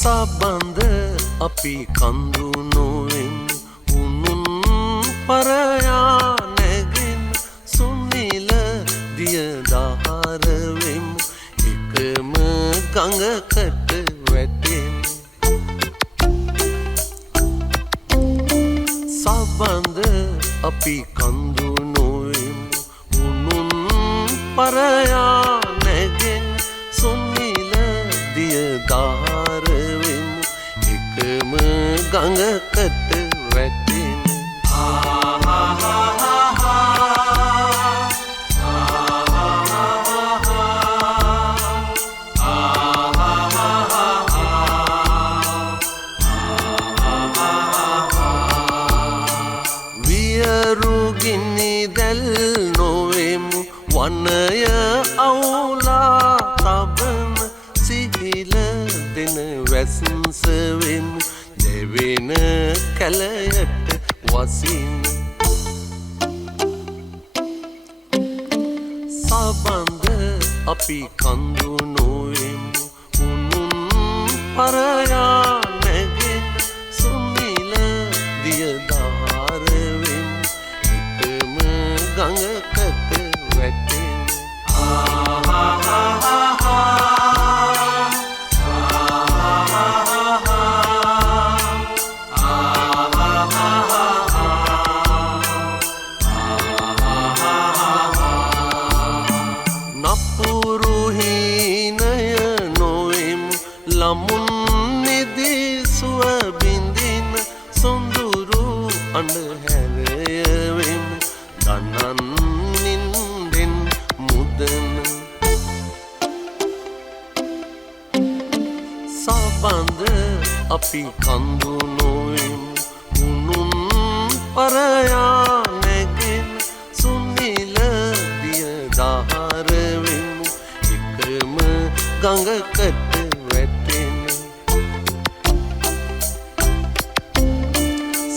සබඳ අපි කඳු නොවෙමු උනුන් පරයා නැගෙන සුනිල දිය දහර වෙමු එකම ගඟකට වැටෙමු සබඳ අපි කඳු නොවෙමු උනුන් පරයා නැගෙන සුනිල දිය දහර වෙමු එකම ගඟකට වැටෙමු වියරුගිනි දැල් නොවෙමු වනය අවුලා තබන සිහිල දෙන වැස්සවෙමු දෙවෙන කැලයට වසිමු සබඳ අපි කඳු නොවෙමු උනුන් පරයා නැගෙන සුනිල දිය දහර වෙමු එකම ගඟකට වැටෙමු නපුරු හීනය නොවෙමු ලමුන් නිදි සුව බින්දින සොඳුරු අඳුහැරය වෙමු දනන් නින්දෙන් මුදන සබඳ අපි කඳු නොවෙමු උනුන් පරයා නැගෙන සුනිල දිය දහර වෙමු එකම ගඟකට වැටෙමු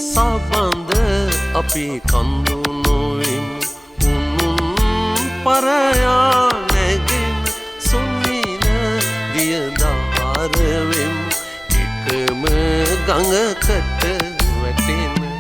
සබඳ අපි කඳු නොවෙමු උනුන් පරයා නැගෙන සුනිල දිය දහර වෙමු එකම ගඟකට වැටෙමු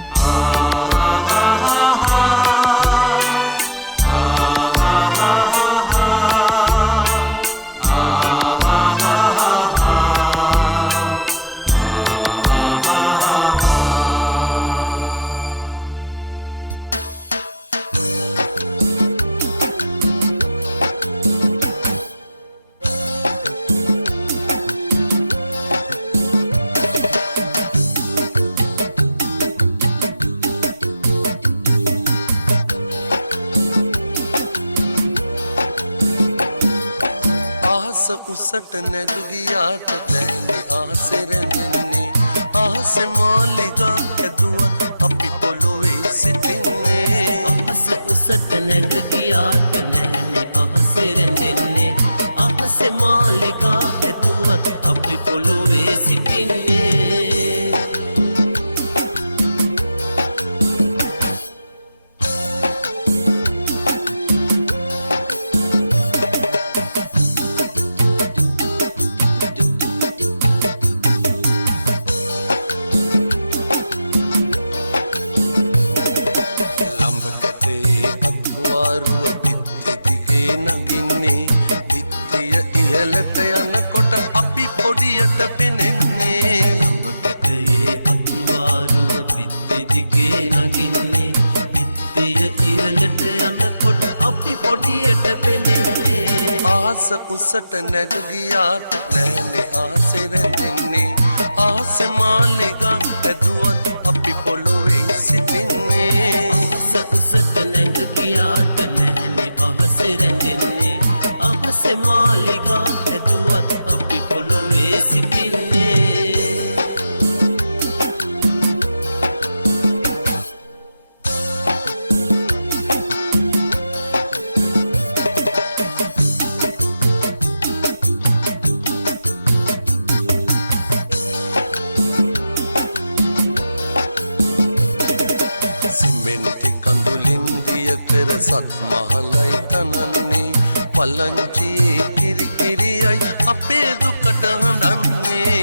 ආස උසට නැග ගියාට දැනෙ ආසෙ රැඳෙන්නේ ආසෙ මාලිගා ඇදුවත් අපි පොළොවේ සිටින්නේ ආස උසට නැග ගියාට නැහැනේ ආසෙ රැඳෙන්නේ ආසෙ මාලිගා ඇදුවත් අපි පොළොවේ සිටින්නේ ඉහළට යනකොට අපි පොඩියට පෙනෙන්නේ ලම්බකයේ අත්වාරුව පිටි දිගේ නගින්නේ පිටිය ඉහළට යනකොට අපි පොඩියට පෙනෙන්නේ ආස උසට නැග ගියාට නැහැනේ ආසෙ රැඳෙන්නේ ආසෙ මාලිගා ඇදුවත් අපි පොළොවේ සිටින්නේ ආස උසට නැග ගියාට නැහැනේ ආසෙ රැඳෙන්නේ ආසෙ මාලිගා ඇදුවත් අපි පොළොවේ සිටින්නේ සිමෙන්ති කඳුලින් දිය කර සත් මහලයි තනන්නේ පලංචියේ කිරි කිරියයි අපේ දුකට හඬන්නේ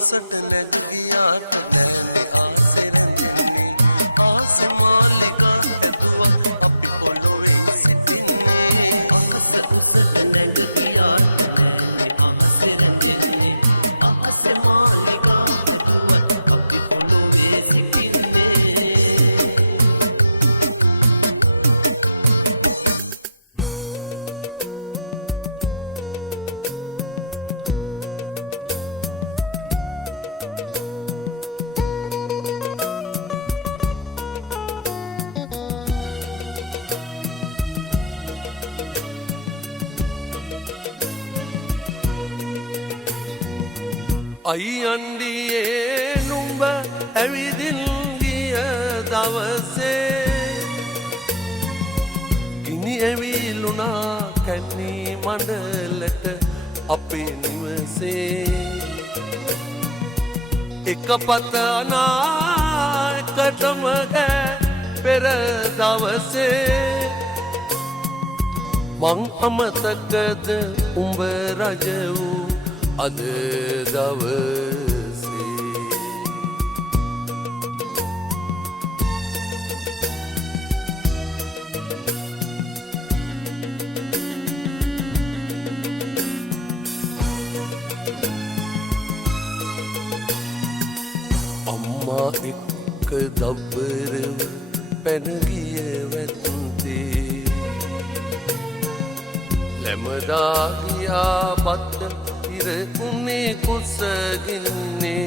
උසට නැග ගියාට නෑනේ ආසෙ රැඳෙන්නේ ආසෙ මාලිගා හැදුවත් අපි පොළොවේ සිටින්නේ අහස උසට නැග ගියාට නෑනේ අහස රැඳෙන්නේ අහස මාලිගා හැදුවත් අපි පොළොවේ සිටින්නේ අයියන්ඩියේ නුඹ ඇවිදින් ගිය දවසේ ගිනි ඇවිලුණා කැන්නී මඩලට අපේ නිවසේ එක පත අනා එකටම පෙර දවසේ මං අමතකද උඹ රජ වූ අද දවසේ අම්මා එක්ක දබ්බරව පැන ගිය වැත්තේ ලැමදා ගියා බත් ඉරකුණේ කුසගින්නේ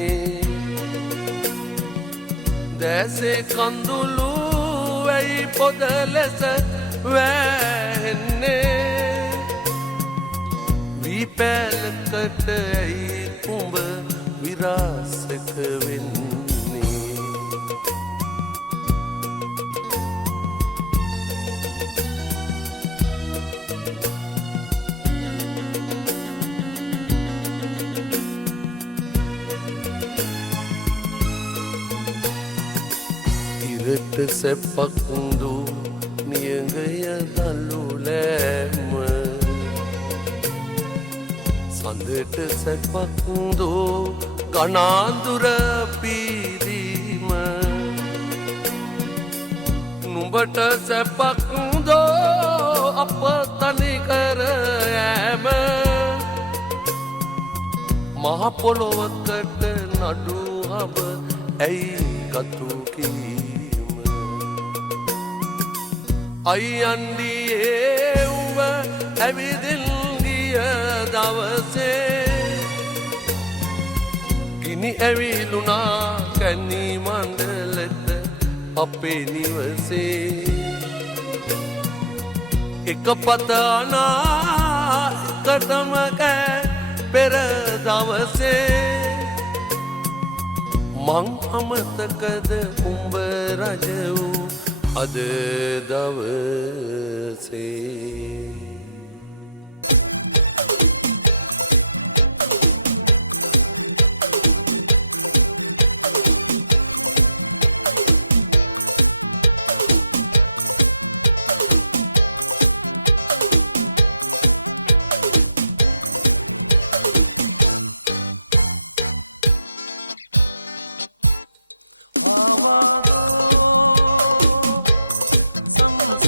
දැසේ කඳුළු වැයි පොද ලෙස වැහෙන්නේ විපැලකට ඇයි උඹ විරාසක වෙන්නේ ඉරට සැපක්දු නියගය දල්ලුලෑම සඳට සැපක්දු ගනාදුර පීරීම නුඹට සැපක්දෝ අප තනිකර යෑම මහපොළොවකට නඩු හබ ඇයි කතු කිරීම අයියන්ඩියේ උඹ ඇවිදින් ගිය දවසේ ගිනි ඇවිලුණා කැන්නී මණ්ඩලට අපේ නිවසේ එක පත අනා එකටම පෙර දවසේ මං අමතකද උඹ රජ වූ අද දවසේ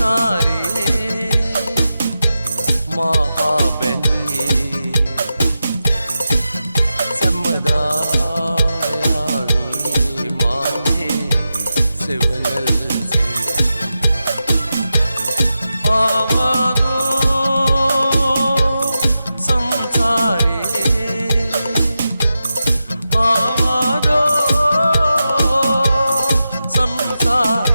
සංසාරේ මහා බැඳී සම්මදායාවී මාගේ සෙවනල්සේ ආවදෝ සංසාරේ ආවදෝ සංසාරේ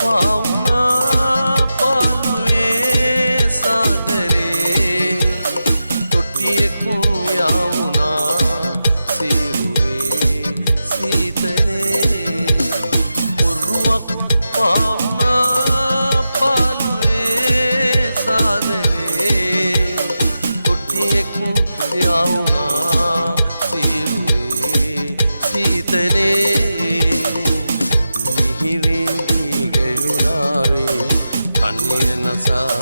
පාවුනා පාලුවේ සාගරේ තොටියෙක් යවුනා සිරුවේ සීතලේ උනා සිරුවේ සීතලේ මිහිරි ගයුණාවේ කනිය නසා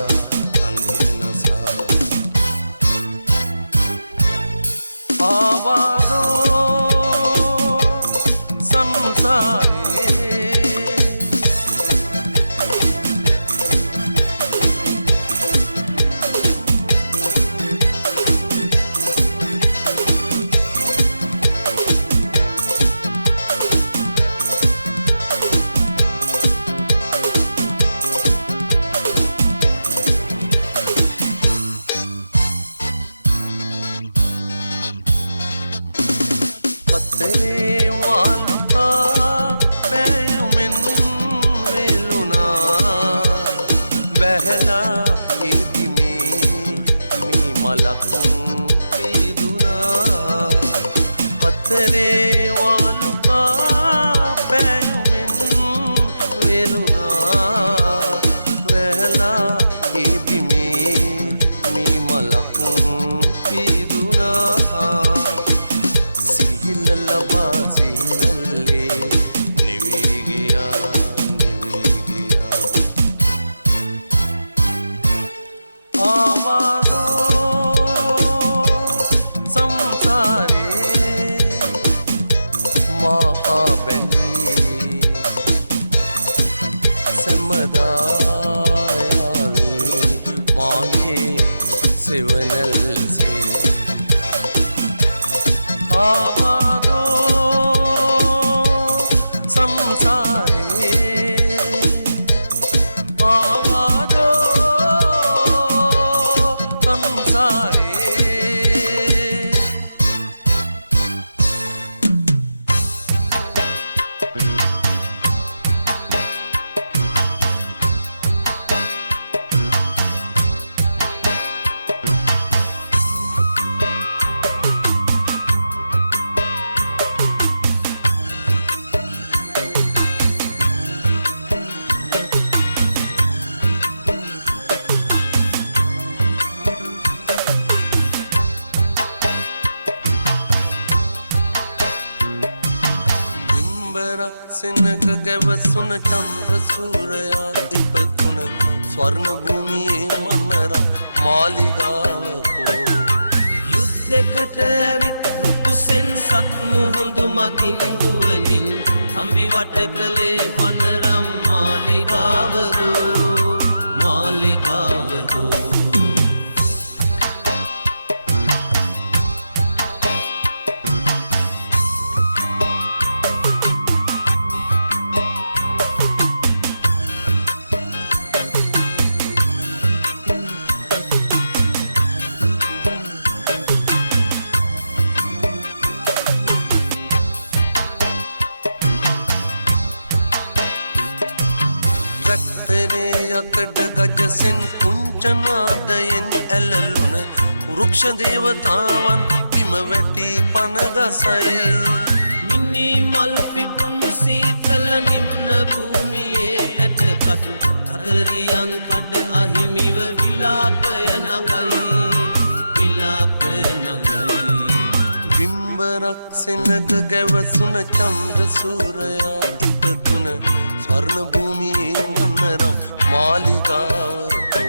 ආවාදෝ සංසාරේ පතරේ වාලුකා පැයුමෙන් වෙලුනා වැහැලා ඉදිමේ මී මලක් පීදුනා පතරේ වාලුකා පැයුමෙන් වෙලුනා වැහැලා ඉදිමේ මී මලක් පීදුනා ලබා සීලල්ලේ නිවී ගියා ආවාදෝ සංසාරේ මහා බැඳී සැමදායාවේ මාගේ සෙවනල්ලසේ සෙනග ගැවසුන චන්ද්‍ර සූරයා ඉපදුන ස්වර්ණ භූමියේ මනරම් මාලිගාවකෝ යුද්ධකට ඇවිත් රුකුසෙන් සත් මුහුදු මතින් දුවමින් අම්බි වට කළේ මනරම් මාලිගාවදෝ යකඩ ගජසෙන් කුංචනාදයෙන් ඇලලුන වෘක්ෂ දේවතාවන් බිම වැටි පනගසයි මිනි මල් පිටුම් සීතල නිම්න භූමියේ ඇටකටු අතරියන් කඩ අහිමිව විලාපය නඟයි බිම්බරක් සෙනග ගැවසුන චන්ද්‍ර සූරයා ඉපදුන ස්වර්ණ භූමියේ මනරම් මාලිගාවකෝ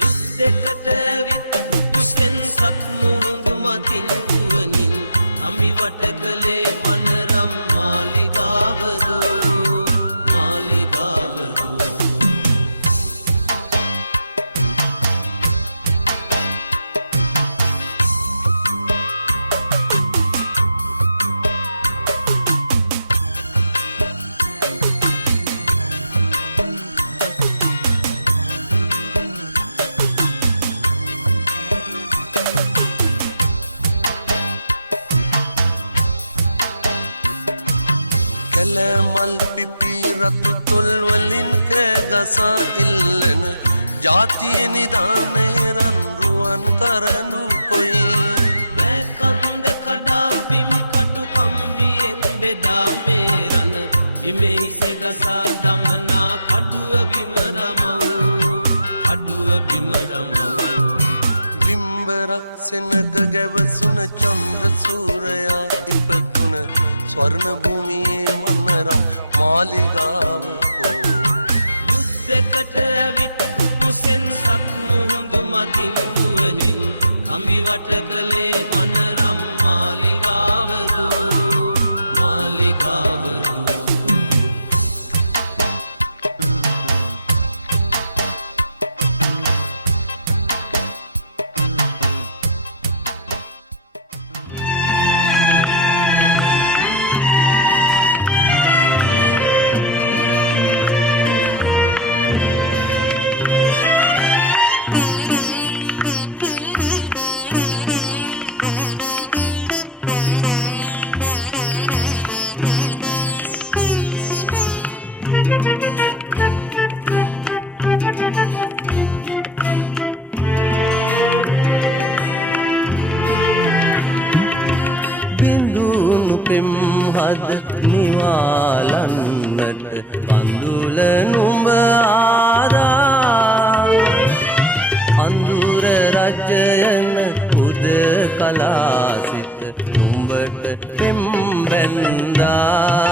යුද්ධකට ඇවිත් රුකුසෙන් සත් මුහුදු මතින් දුවමින් අම්බි වට කළේ මනරම් මාලිගාවදෝ මල් පිපි රතු තොල් වලින් කෑගසා ඉල්ලන ජාතිය නිදානේ රන් රුවන් කරනු කොයි වැකන්ද කඩා පිම් කඩු කම්බියෙන් බෙදා මේ රන බිමේ හිස ගසා දමනා කඩුව බිම දමව් බිම්බරක් සෙනග ගැවසුන චන්ද්‍ර සූරයා ඉපදුන ස්වර්ණ භූමියේ මනරම් මාලිගාවකෝ යුද්ධකට ඇවිත් කුසෙන් සත් මුහුදු මතින් දුවමින් කම්බිවට කළේ මනරම් මාලිගාවදෝ මාලිගාවදෝ හද නිවාලන්නට කඳුල නුඹ ආදා අඳුර රජයන උද කලාසිත නුඹට පෙම් බැන්දා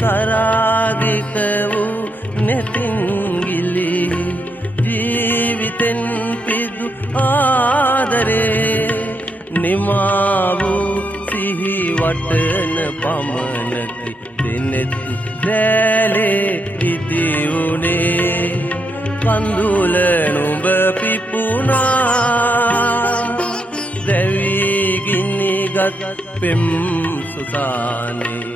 සරාගික වූ නෙතින් ගිලි ජීවිතෙන් පිදු ආදරේ නිමා වූ සිහි වටන පමණකි දෙනෙත් දැලේ ඉදි වුණේ කඳුල නුඹ පිපුණා දැවි ගිනිගත් පෙම් සුසානේ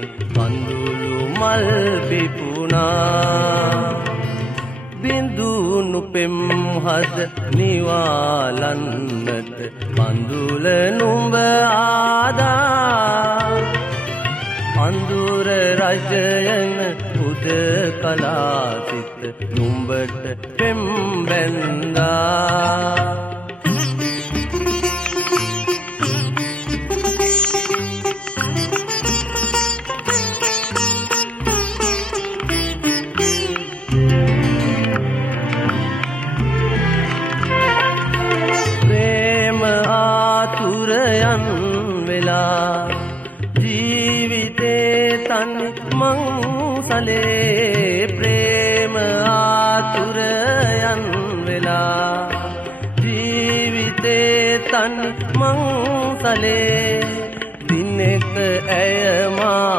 මල් පිපුණා බිඳුණු පෙම් හද නිවාලන්නට කඳුල නුඹ ආදා අඳුර රජයන උද කලාසිත නුඹට පෙම් බැන්දා මංසලේ ප්‍රේම ආතුරයන් වෙලා ජීවිතේ තන් මංසලේ දිනෙක ඇයමා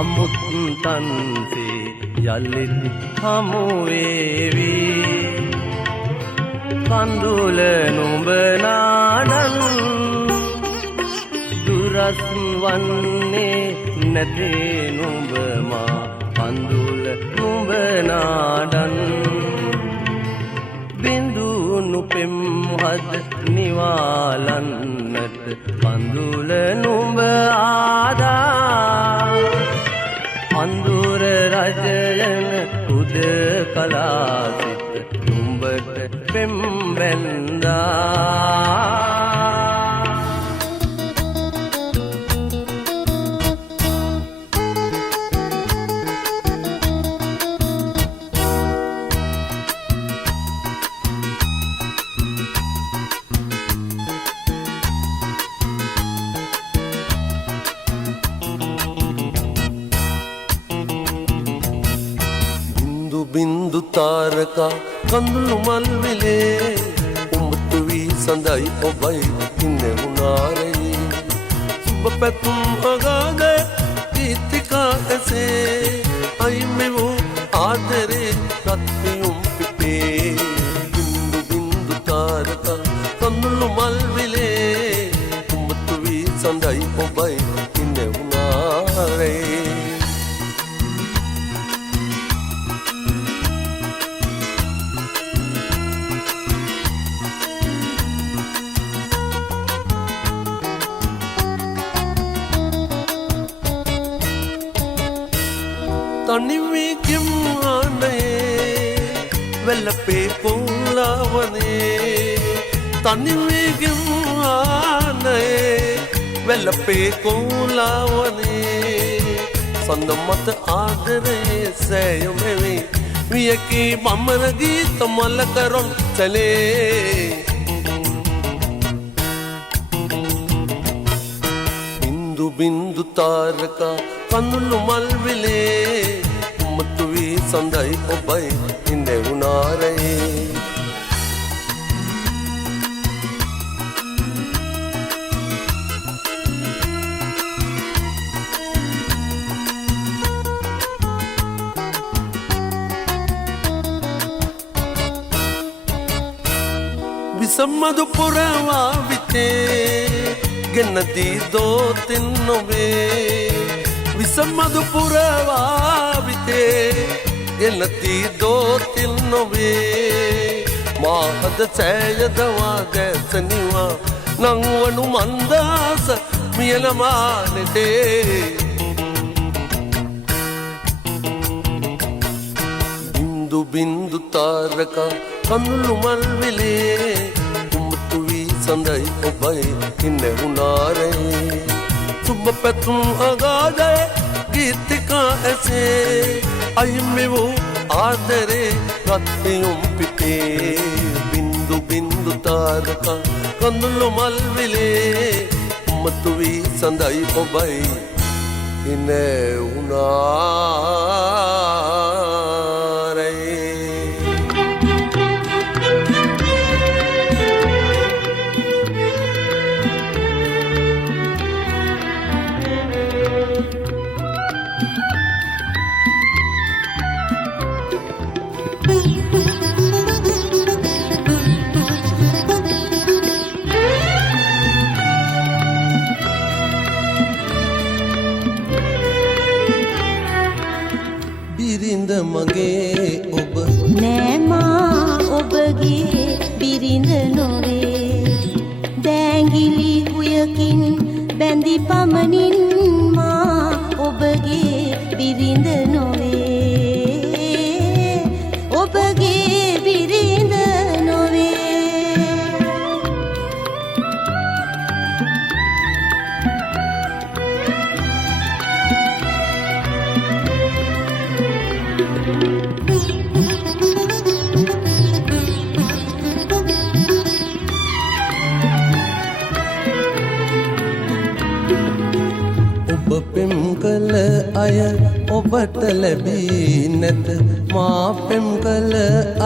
අමුත්තන්සේ යලිත් හමුවේවි කඳුල නුඹ නාඩන් දුරස් වන්නේ නැතේ නුඹ මා කඳුල නුඹ නාඩන් බිඳුණු පෙම් හද නිවාලන්නට කඳුල නුඹ ආදා අඳුර රජයන උද කලාසිත නුඹට පෙම් බැන්දා බින්දු තාරකා කඳුළු මල් විලේ උඹට වී සඳයි ඔබයි ඉන්නේ උනාරේ සුබ පැතුම් අගාදේ දීතිකා ඇසේ අයිමෙ වූ ආදරේ රත්නියුම් පිපේ බින්දු තාරකා කඳුළු මල් විලේ උඹට වී සඳයි ඔබයි ඉන්නේ උනාරේ වැළපේ පොළවනේ තනිවේගෙන් ආනයේ වැළපේ පොළවනේ සඳ මත ආදරේ සෑයමෙවි වියකී මමර ගීත මල කරොන් චලේ බින්දු බින්දු තාරකා කඳුළු මල් විලේ මතු වී සඳයි ඔබයි ඉඳුනාරේ විසමදු පුරවා විතේ ගෙනදී දෝතින් නොවේ විසමදු පුරවා විතේ ගෙනදී දෝතින් නොවේ මාහද සෑයදවා දැසනිවා නංවනු මන්දාස මියලමානෙටේ බින්දු බින්දු තාරකා කඳුළු මල් විලේ උම්තු වී සඳයි ඔබයි ඉන්නහුනාරේ සුබ පැතුම් අගාදය ගීතිකා ඇසේ අයිමි වූ ආදරේ රත්නියුම් පිටේ බින්දු බින්දු තාරකා කඳුළු මල් විලේ උම්තු වී සඳයි ඔබයි ඉන්නහුනාරේ බිරිඳ මගේ ඔබ නෑමා ඔබගේ බිරිඳ නොවේ දැංගිලි උයකින් බැඳි පමණින් මා ඔබගේ බිරිඳ නොවේ ඔබගේ බිරිඳ නොවේ ඔබ පෙම් කළ අය ඔබට ලැබී නැත මා පෙම් කළ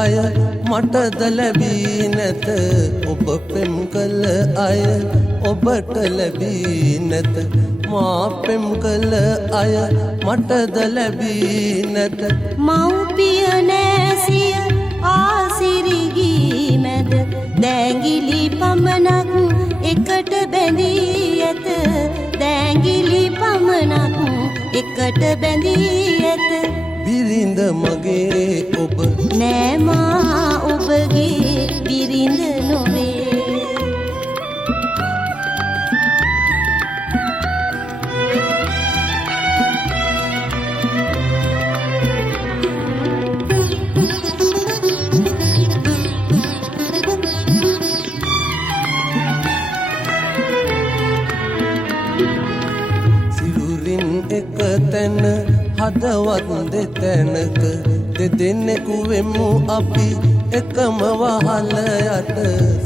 අය මටද ලැබී නැත ඔබ පෙම් කළ අය ඔබට ලැබී නැත මා පෙම් කළ අය මටද ලැබී නැත මව්පිය නෑසිය ආසිරිගී මැද දැංගිලි පමණක් එකට බැඳී ඇත දැංගිලි පමණක් එකට බැඳී ඇත බිරිඳ මගේ ඔබ නෑමා ඔබගේ බිරිඳ නොවේ එක තැන හදවත් දෙතැනක දෙදෙනෙකු වෙමු අපි එකම වහල යට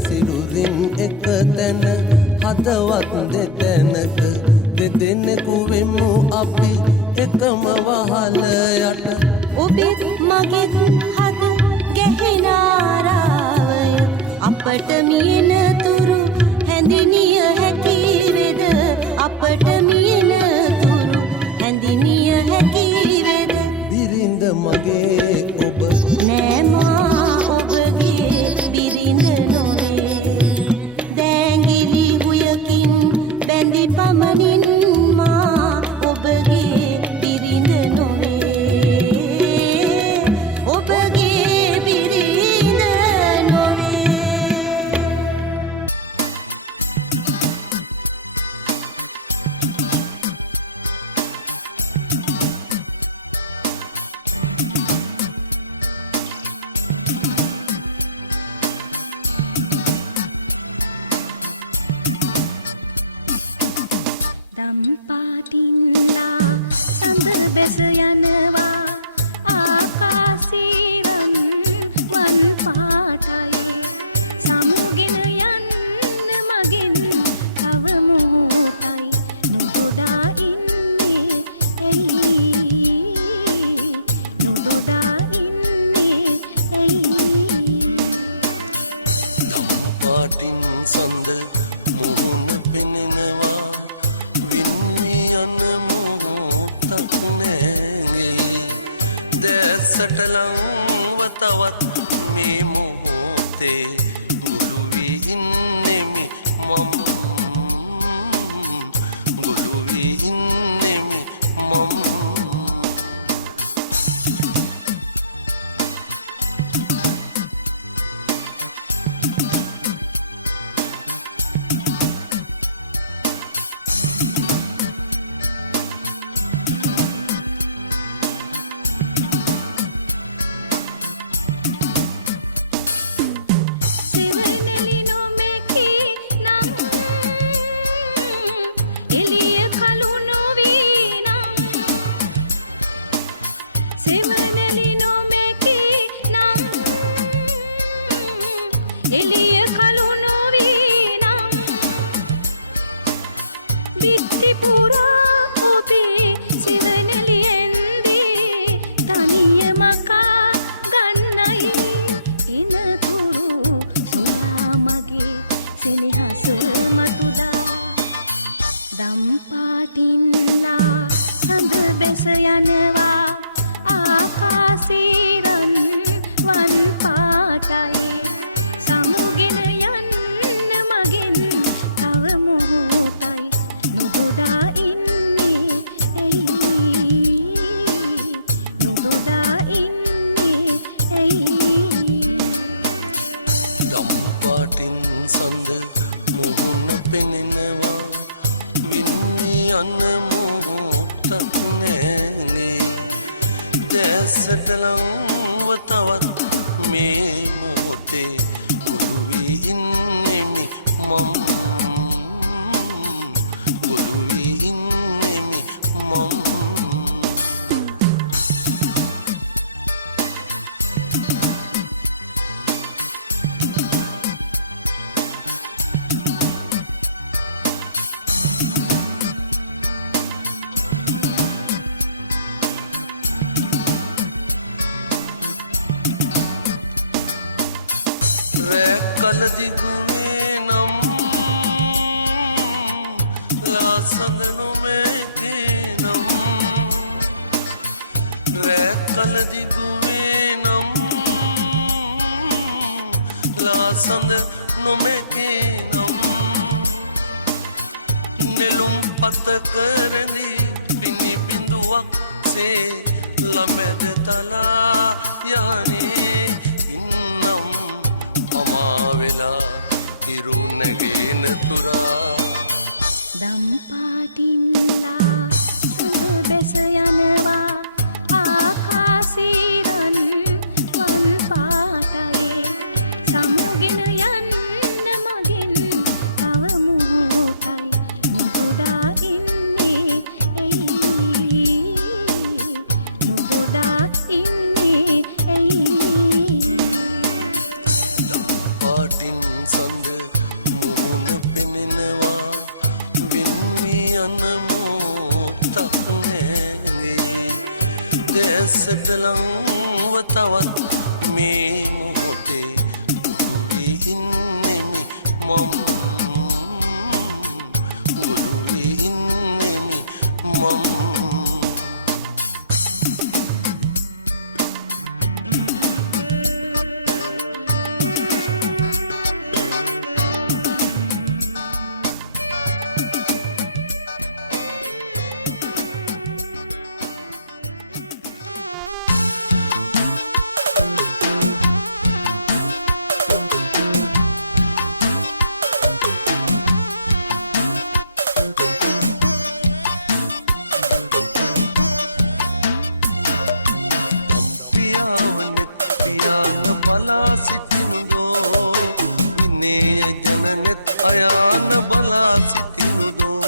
සිරුරින් එක තැන හදවත් දෙතැනක දෙදෙනෙකු වෙමු අපි එකම වහල යට බිරිඳ මගේ ඔබ දම්පාටින්ලා සඳ බැස යනවා ආකාශීරන් වන් පාටයි සමුගෙන යන්න මගෙන් තව මොහොතයි නුදුඩා ඉන්නේ ඇයි නුදුඩා ඉන්නේ ඇයි දම්පාටින් සඳ මුහුණ පෙනෙනවා වින්වී යන මොහොතක් නෑගේ දැසට ලංව තවත් මේ මොහොතේ ගුළු වී ඉන්නෙමි මම ගුළු වී ඉන්නෙමි මම එළිය කළු නොවී නම් බිත්ති පුරා ඔබේ සිවනැලියෙන්දී තනිය මකා ගන්නයි එනතුරු සොයා මගේ සෙනෙහස මතුදා දම්පාටින්ලා සඳ බැස යනවා ආකාශීරන් වන් පාටයි සමුගෙන යන්න මගෙන් තව මොහොතයි නුදුඩා ඉන්නේ ඇයි නුදුඩා ඉන්නේ ඇයි දම්පාටින් සඳ මුහුණ පෙනෙනවා වින්වී යන මොහොතක් නෑනේ දැසට ලංව තවත් මේ මොහොතේ ගුළු වී ඉන්නෙමි මම ගුළු වී ඉන්නෙමි මම රැකල දිගුවේ නම් ලාසඳ නොමැගේ නම් රැකල දිගුවේ නම් ලාසඳ නොමැගේ නම් නෙළුම් පතක රැඳී පිණි බිඳුවක් සේ ළමැද තලා යහනේ ඉන්නම් පමා වෙලා හිරු නැගෙන තුරා දම්පාටින්ලා සඳ බැස යනවා ආකාශීරන් වන් පාටයි සමුගෙන යන්න මගෙන් තව මොහොතයි නුදුඩා ඉන්නේ ඇයි නුදුඩා ඉන්නේ ඇයි දම්පාටින් සඳ මුහුණ පෙනෙනවා වින්වී යන මොහොතක් නෑගේ දැසට ලංව තවත් මේ මොහොතේ ගුළු වී ඉන්නෙමි මම ගුළු වී ඉන්නෙමි මම බලා සිටිනුදෝ විනය ජනනෙත් අයාන බලා සිටිනුදෝ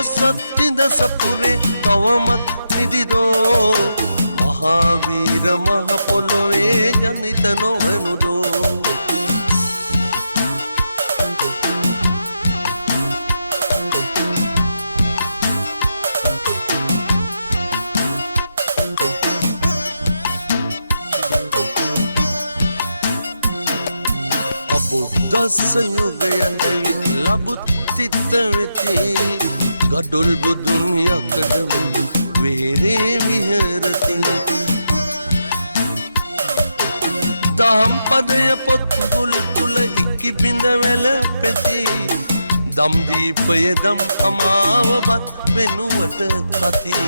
බෝසත්ති දසපුරේ තවමත් නිදිදෝ මහාවීර මහ පොළොවේ ජනිත නොවනුදෝ අබුද්දස්ස යුගය ඇවිත් ලබුත් තිත්ත වෙති ගඩොල් බුදුන් යකඩ මුදු වේරේ විහරති දහම් පදය පොත් ගුල් තුල ඉක්කි බිඳ වැළපෙති දම් දීපය දම් අමාවවත් වෙනුවට කති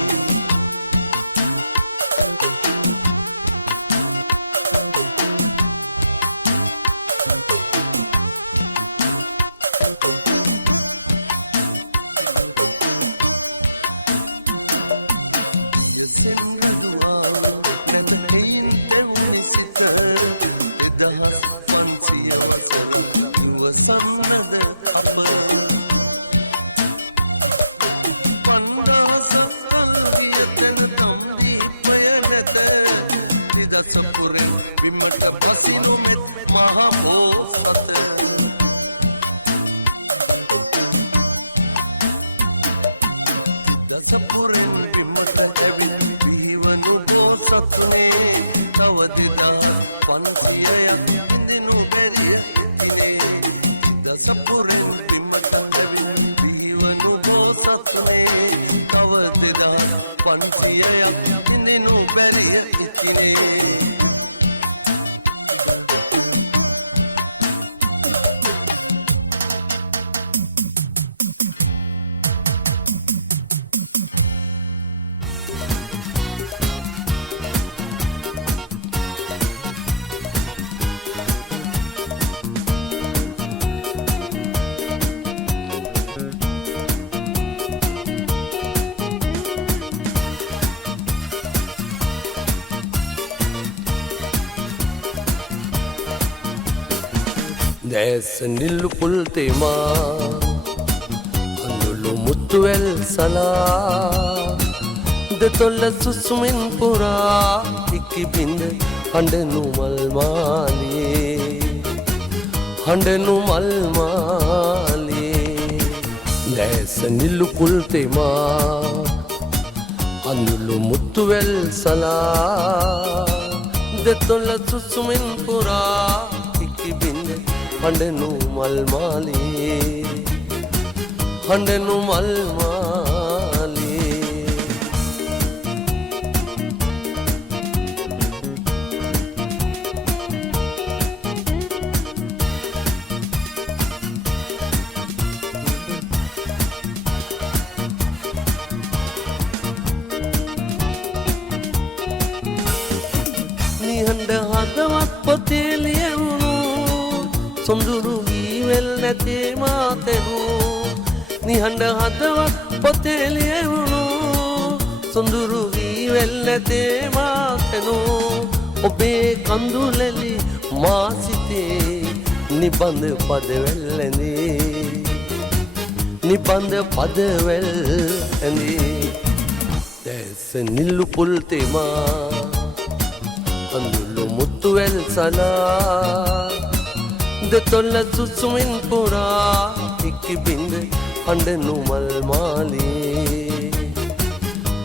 යසෙන් රජුආවෙන් නැත එයින් තෙවුනි සිත 2500 වසරක් ඉවසන්නද අප 5000 කල් ගිය තැන දම් දීපය නැත තිදසපුරෙන් බිමට බසිනු මෙත් මහ බෝසත දසපුරෙන් බිමට ඇවිත් බිහිවනු බෝසතුනේ තව 2500ක් ඉඳිනු බැරිය ඉතිනේ දසපුරෙන් බිමට ඇවිත් බිහිවනු බෝසතුනේ තව 2500ක් ඉඳිනු බැරිය ඉතිනේ දැස නිල්ලු පුල් තෙමා අඳුළු මුතුවැල් සලා දෙතොල්ල සුසුමින් පුරා ඉක්කි බින්ද හඬනු මල් මාලියේ හඬනු මල් මාලියේ දැස නිල්ලු පුල් තෙමා අඳුළු මුතුවැල් සලා දෙතොල්ල සුසුමින් පුරා හඬනු මල් මාලියේ හඬනු මල් මාලියේ නිහඬ හදවත් පොතේ ලියවුණු සොඳුරු වීවැල් නැතේ මාතෙනු නිහඬ හදවත් පොතේ ලියවුණු සොඳුරු වීවැල් නැතේ මාතෙනු ඔබේ කඳුලැලි මා සිතේ නිබඳ පදවැල් ඇඳේ නිබඳ පදවැල් ඇඳේ දැස නිල්ලු පුල් තෙමා අඳුළු මුතුවැල් සලා දෙතොල්ල සුසුමින් පුරා ඉක්කි බින්ද හඬනු මල් මාලියේ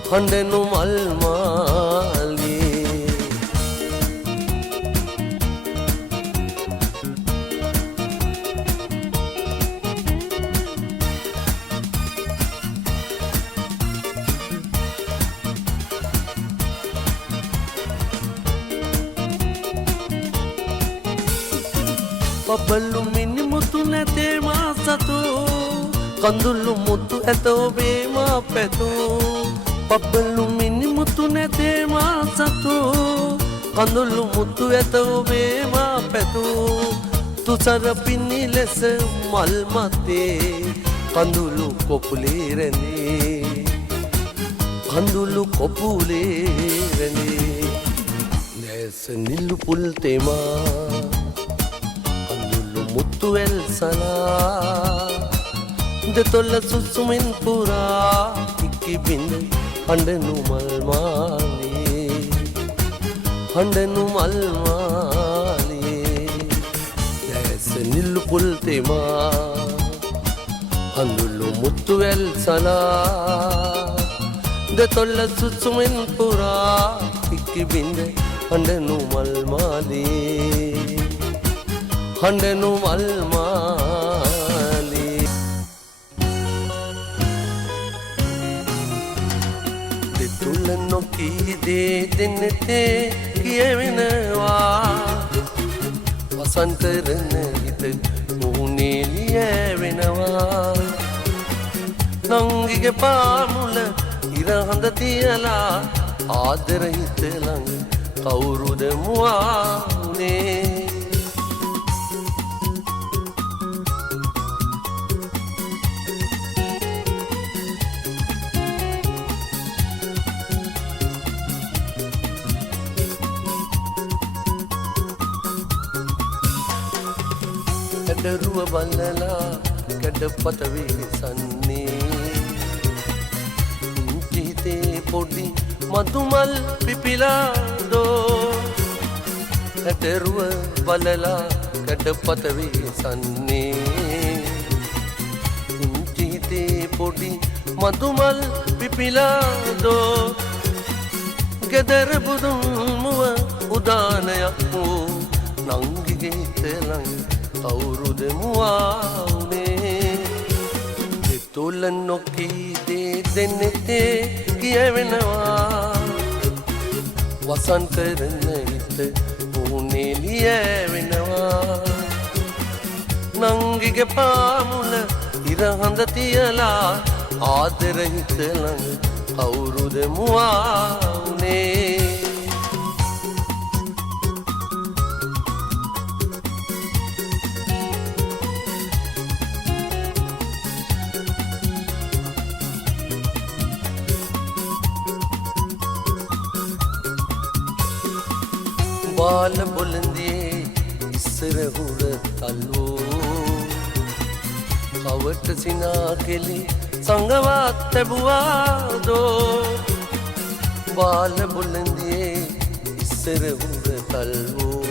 හඬනු මල් මාලියේ බබලු මිනි මුතු නැතේ මා සතු කඳුළු මුතු ඇත ඔබේ මා පැතු බබලු මිනි මුතු නැතේ මා සතු කඳුළු මුතු ඇත ඔබේ මා පැතු තුසර පින්නි ලෙස මල් මතේ කඳුළු කොපුලේ රැඳේ කඳුළු කොපුලේ රැඳේ දැස නිල්ලු පුල් තෙමා මුතුවැල් සලා දෙතොල්ල සුසුමින් පුරා ඉක්කි බිඳ හඬනු මල් මාලේ හඬනු මල් මාලේ දැස නිල්ලු පුල් තෙමා හඳුළු මුතු වැල් සලා දෙතොල්ල සුසුමින් පුරා ඉක්කි බිඳ හඬනු මල් මාලේ හඬනු මල් මාලේ දෙතුල නොකී දේ දෙන්නතේ කියවෙනවා වසන්තරන හිත මුහුණේ ලියවෙනවා නංගිගේ පාමුල ඉරහඳ තියලා ආදර හිත ළඟ කවුරුද මුවානේ කඩරුව බලලා කඩපත වේසන්නේ හිතේ පොඩි මතුමල් පිපිලාදෝ කඩරුව බලලා කඩපත වේසන්නේ හිතේ පොඩි මතුමල් පිපිලාදෝ ගෙදර බුදුන් මුව උදානයක් වූ නංගිගේ තෙලං කවුරුද මුවානේ දෙතොල නොකී දේ දෙන්නතේ කියවෙනවා වසන්තරන හිත මුහුණේ ලියවෙනවා නංගිගේ පාමුල ඉරහඳ තියලා ආදර හිත ළඟ කවුරුද මුවානේ बाल बुलंदिए इස්සර හුර තල්ලෝ කවට සිනා කෙලි සංගවත් ලැබුවාදෝ බාල බුලන්දියේ ඉස්සර හුර තල්ලෝ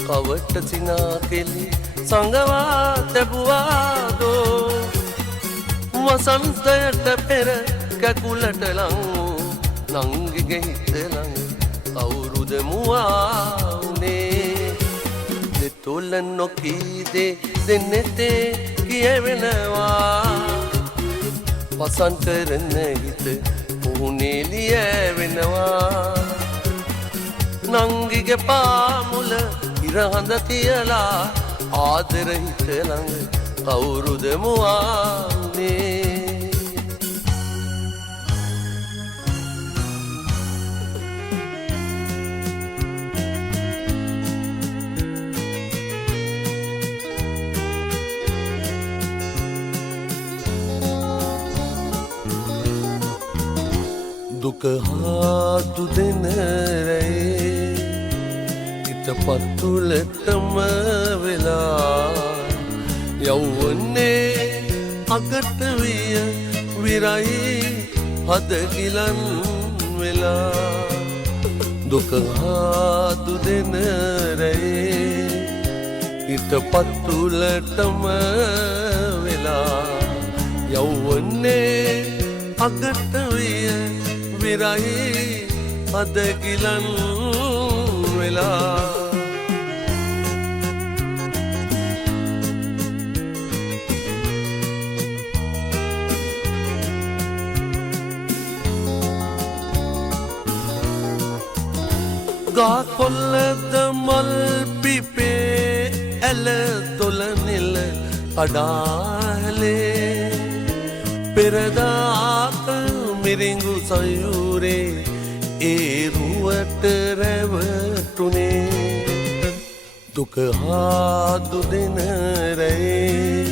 කවට සිනා කෙලි සංගවත් ලැබුවාදෝ වසන්තයට පෙර කැකුලට ලං නංගිගේ හිත ළඟ කවුරුද මුවානේ දෙතොල නොකී දේ දෙන්නතේ කියවෙනවා වසන්තරන හිත මුහුණේ ලියවෙනවා නංගිගේ පාමුල ඉරහඳ තියලා ආදර හිත ළඟ කවුරුද මුවානේ දුක හාතු දෙන රැයේ හිත පතුලටම වෙලා යවුවන්නේ අගට විය විරයි හද ගිලන් වෙලා දුක හාතු දෙන රැයේ හිත පතුලටම වෙලා යවුවන්නේ අගට විය විරයි හද ගිලන් වෙලා ගා කොල්ලද මල් පිපේ ඇල තොල නිල කඩාලේ පෙරදාක මිරිඟු සයුරේ ඒරුවට රැවටුනේ දුක හාදු දෙන රැයේ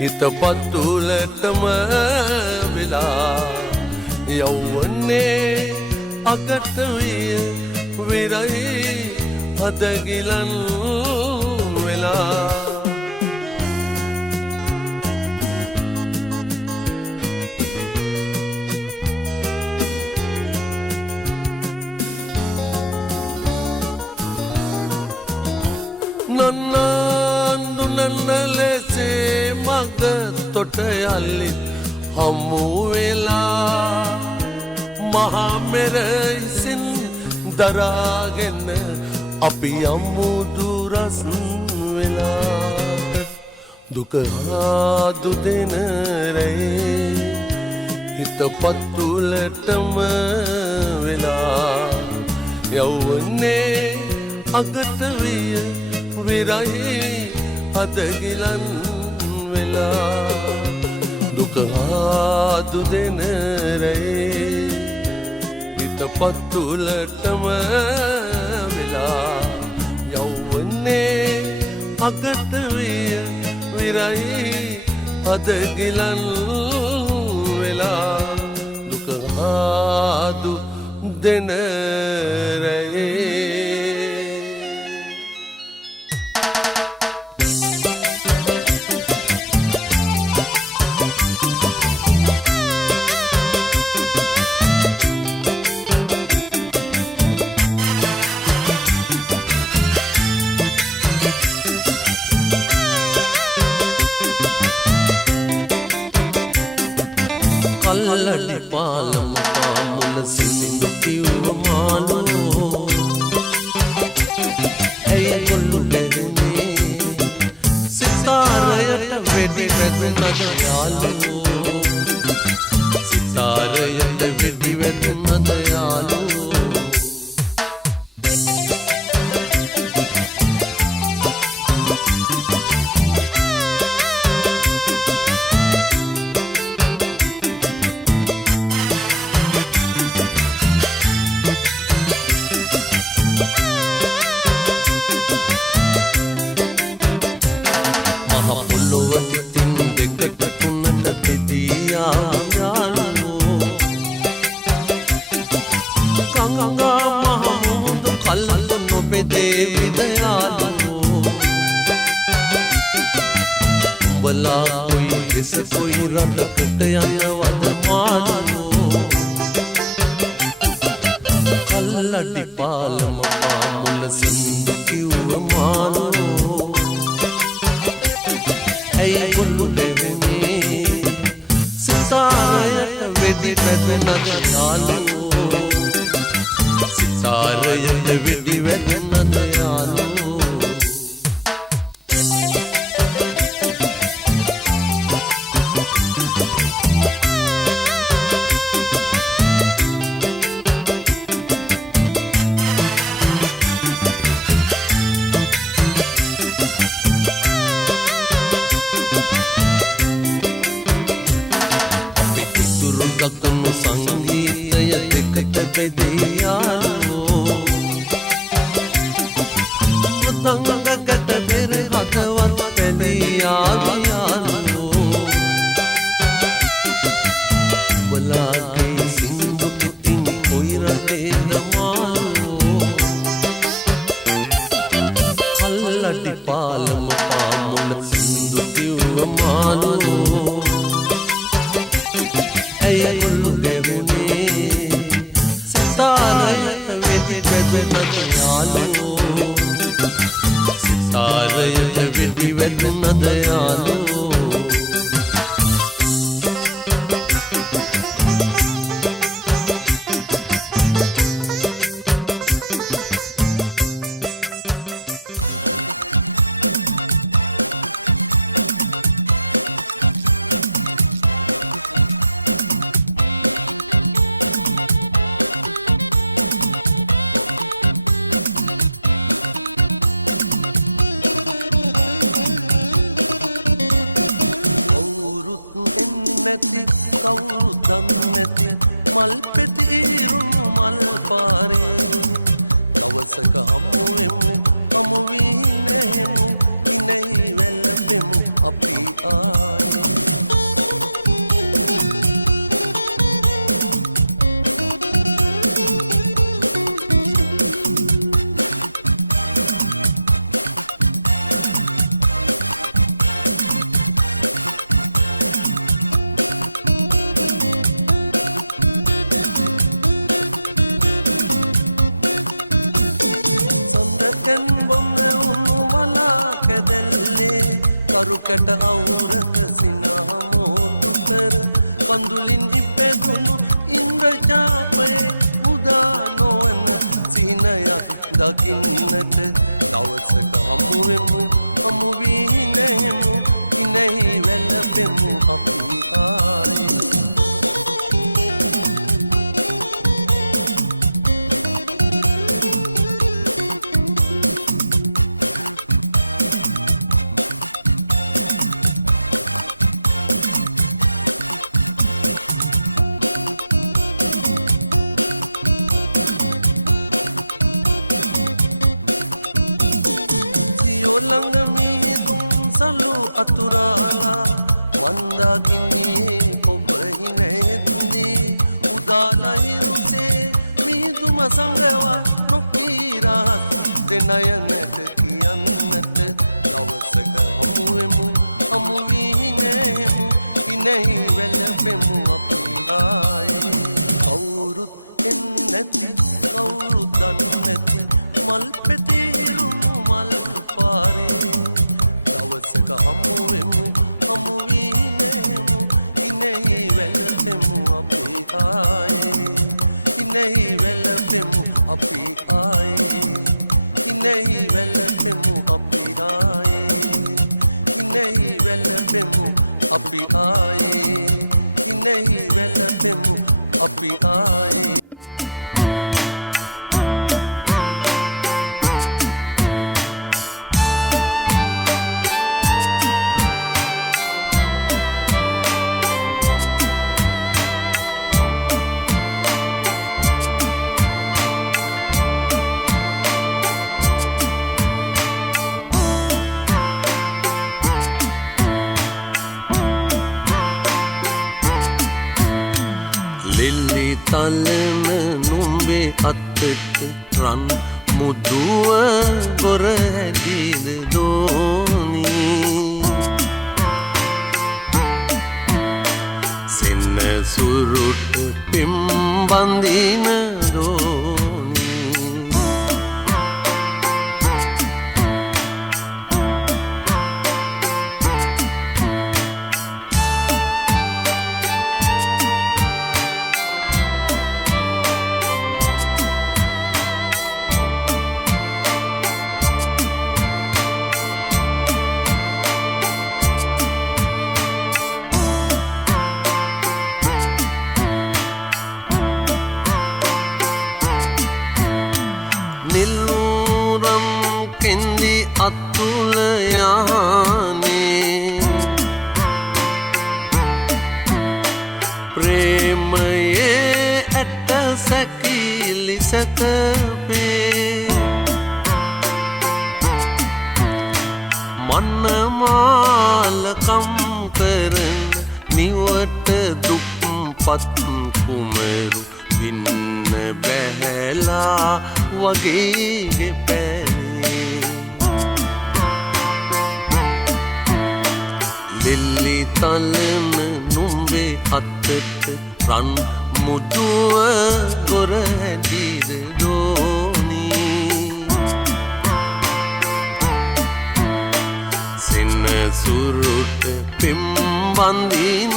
හිත පතුලටම වෙලා යවුවන්නේ අගට විය විරයි හද ගිලන් වෙලා කොට යල්ලිත් හමු වෙලා මහා මෙර ඉසින් දරාගෙන අපි යමු දුරස් වෙලා දුක හාදු දෙන රැයි හිත පත්තුලටම වෙලා යවුන්නේ අගට විය විරයි අදගිලන් වෙලා දුක හාදු දෙන රැයි හිත පත්තුලටම වෙලා යවුන්නේ අගට විය විරයි අදගිලන් වෙලා දුක හාදු දෙන රැයි කල්ලඩි පාලම පාමුල සිඳු කිව්ව මානෝ ඇයි කොල්ලු දෙන්නේ සිතාරයට වෙඩි වැදුනද යාළුවෝ සිතාරයට වෙඩි වැදුනද යාළුවෝ कोई रब कटयावद मानो कल्लडि पालम पामुल सिंधु किव्व मानो ऐ कोल्लु देवने सितारयट वेडि වැදුනද යාළුවෝ සිතාරයට වෙඩි වැදුනද යාළුවෝ ගගනු සංගීතය දෙකට බෙදියාලෝ මුතංගකට පෙර හදවත් පැලියාලෝ බලාගේ සිංදු පිටින් කොයි රටේද මාලෝ කල්ලඩි පාලම පාමුල සිංදු කිව්ව මාලෝ ඇය කොල්ලු දෙවුනේ සිතාරයට වෙඩි වැදුනද යාළුවෝ සිතාරයට වෙඩි වැදුනද යාළුවෝ නැති කවුරු දන්නැති මල් පෙති ඉරුණු මල් පාරේ දවසක හමුවෙමු හමු වී නැහෙමු ඉනෙහි වැළපෙමු අපි ආයේ කරුකට අවුරක සිනහමෝ කර කඳුලින් ඉපැදුණු ඉන්ද්‍රජාපයේ උදා නොවන සිහිනයක් දකින්නට දවසක හමුවෙමු හමු වී නැහෙමු ඉනෙහි වැළපෙමු අපි ආයේ ළඟ මිහිදුම් සලු අතුරාලා මන්දාකිනියේ ඔබ හිනේදී උදාලා හිරුසේ මිහිදුම සංගවා නොකීරහස් දෙනයනට කියන්නට දවසක හමුවෙමු හමු වී නැහෙමු ඉනෙහි වැළපෙමු අපි ආයේ කවුරුත් එන්නැති කවුරුත් දන්නැති මල් පෙති මල් පාරේ දවසක හමුවෙමු හමු වී නැහෙමු ඉනෙහි වැළපෙමු අපි ආයේ ඉනෙහි වැළපෙමු අපි ආයේ ඉනෙහි වැළපෙමු අපි ආයේ ඉනෙහි වැළපෙමු අපි ආයේ ඉනෙහි වැළපෙමු අපි ආයේ ලිල්ලි තලන නුඹේ අතට රන් මුදුව ගොර හැදිද දෝනී සෙන්න සුරුට පෙම් බඳින දෝනී නිල්නුරම් කෙන්දි අතුල යහනේ ප්‍රේමයේ ඇට සැකිලි සැතපේ මන්නමාලකම් කරන නිවට දුක්පත් කුමරු වින්න බැහැලා වගේ පැනේ ලිල්ලි තලන නුඹේ අතට රන් මුදුව ගොර හැදිද දෝනී සෙන්න සුරුට පෙම් බඳින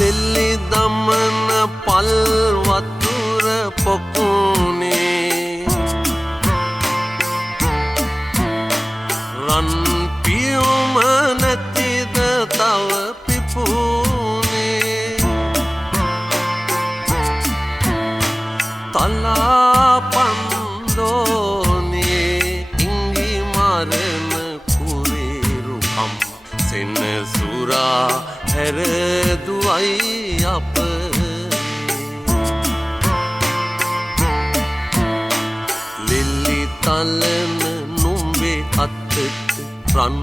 ලිල්ලි දමන පල් වතුර පොකුණේ රන් පියුම නැතිද තව පිපුනේ තලා පන්දෝනේ ඉංගි මරණ කුරිරුකම් සෙන්න සුරා හැරදුවයි අප ලිල්ලි තලන නුඹේ අතට රන්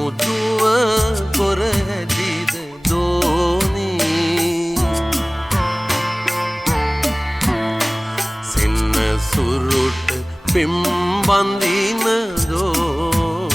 මුතුව කොර හැදිද දෝනී සින්න සුරුට පිම් බඳින දෝනී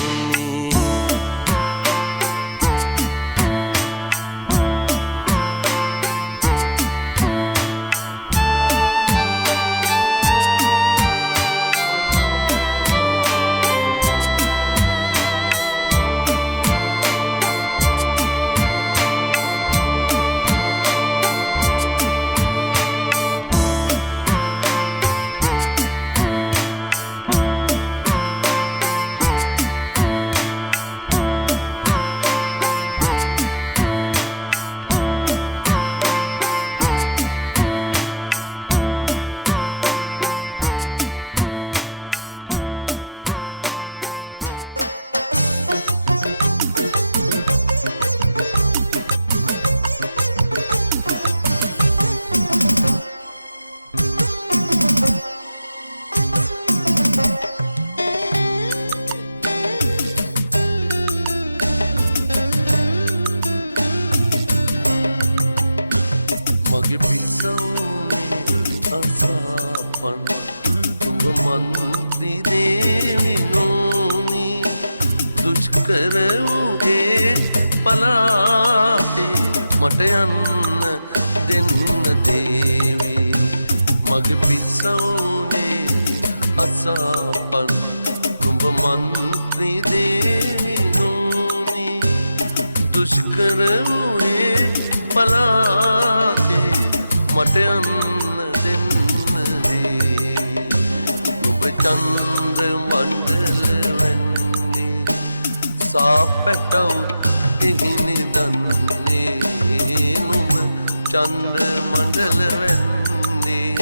මගේ පිසවුනේ අසාපන් තුඹ මන්ත්‍රි දේවිනෝනි දුෂ්කර වූ පලාතේ මට යන්න දෙන්න දේවි මගේ පිසවුනේ අසාපන් තුඹ මන්ත්‍රි දේවිනෝනි දුෂ්කර වූ පලාතේ මට යන්න දෙන්න දේවි නුඹ චන්ද්‍ර මණ්ඩල වෙන්නේ සාපැටව එහිනි දන්නේ නුඹ චන්ද්‍ර මණ්ඩල වෙන්නේ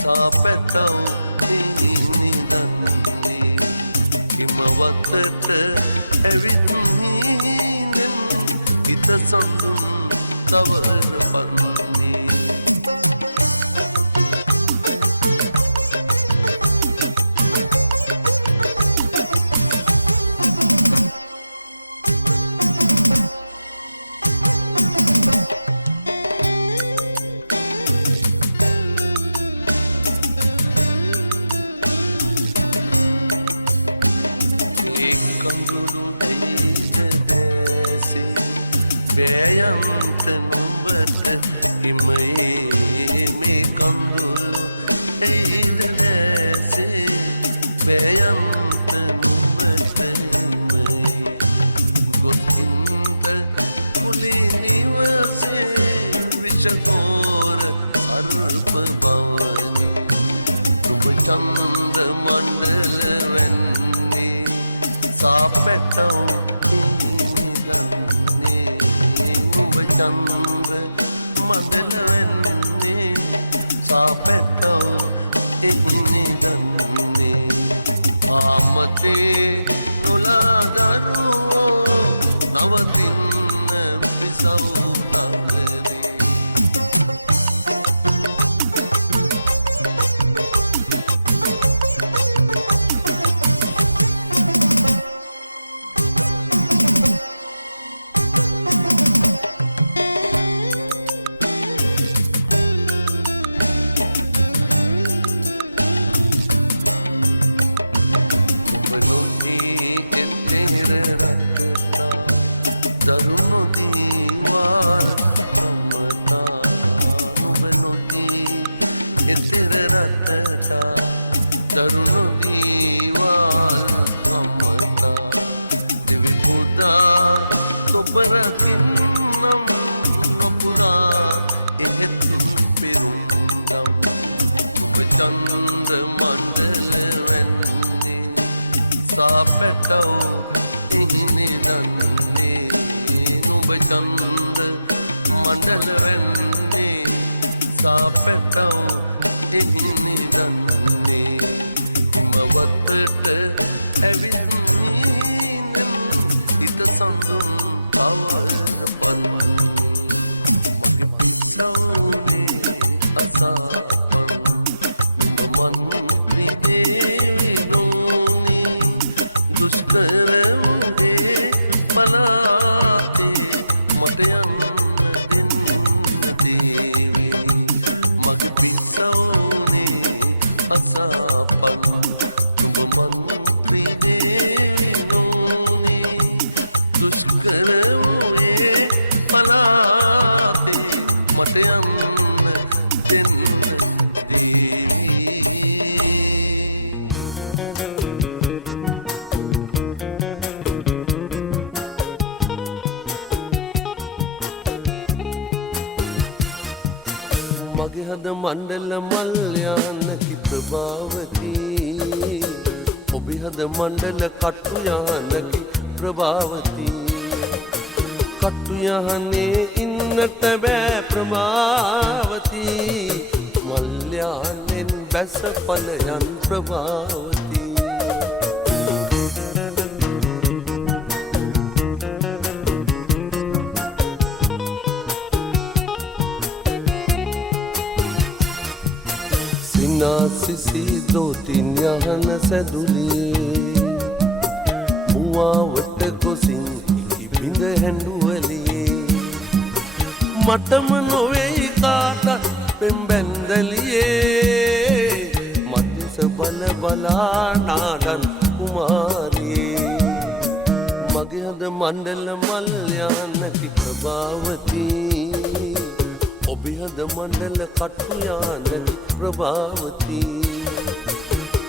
සාපැටව එහිනි දන්නේ හිමවතට ඇවිත් හීනෙන් හිත සඳුන් තවර පන්නේ කඳුළු ඇයිද දැසේ වෑයන්ත නුඹට හිමයේ මේ කඳුළු ඇයිද දැසේ වෑයන්ත නුඹට හිමයේ ගොස්කින්ත කුලී නිවසේ විෂකෝර සර්ප බවනි නුඹ චන්ද්‍ර මණ්ඩල වෙන්නේ සාපැටව එහිනි දන්නේ නුඹ චන්ද්‍ර මණ්ඩල වෙන්නේ සාපැටව එහිනි දන්නේ ආමතේ නොලා දරුවෝ නවතින්න පිසව් නගරේ දරුණු දීවාල් රමතා නුඹ නොදී එතෙර රටතා දරුණු දීවාල් රමතා දෙවි පුදා තොපරකින්නම් නොපුරා එහෙත් පෙරුම්දම් නුඹ චන්ද්‍ර මණ්ඩල වෙන්නේ සාපැටව එහිනි දන්නේ නුඹ චන්ද්‍ර මණ්ඩල වෙන්නේ සාපැටව එහිනි දන්නේ හිමවතට ඇවිත් නීනෙන් හිත සඳුන් තවර පන්නේ මගේ පිසවුනේ අසාපන් නුඹ මන්ත්‍රි දේවිනෝනි දුෂ්කර වූ පලාතේ මට යන්න දෙන්න දේවි මගේ පිස්සෝනේ අසපන් නුඹ මන්ත්‍රී දේවි නෝනේ දුෂ්කර වූයේ පලාතේ මට යන්න දෙන්න දේවි මගේ හද මණ්ඩල මල් යහනකි ප්‍රභාවතී ඔබේ හද මණ්ඩල කට්ටු යහනකි ප්‍රභාවතී කට්ටු යහනේ ඉන්නට බෑ ප්‍රභාවතී මල් යහනෙන් බැස ඵලයන් ප්‍රභාවතී සිසි දෝතින් යහන සැදුලියේ මුවාවට ගොසින් ඉබිඳ හැඬුවලියේ මටම නොවෙයි කාට පෙම්බැන්දලියේ මතිස බල බලා නාඩන් කුමාරියේ මගේ හද මණ්ඩල මල් යහනකි ප්‍රභාවතී ඔබේ හද මණ්ඩල කට්ටු යහනකි ප්‍රභාවතී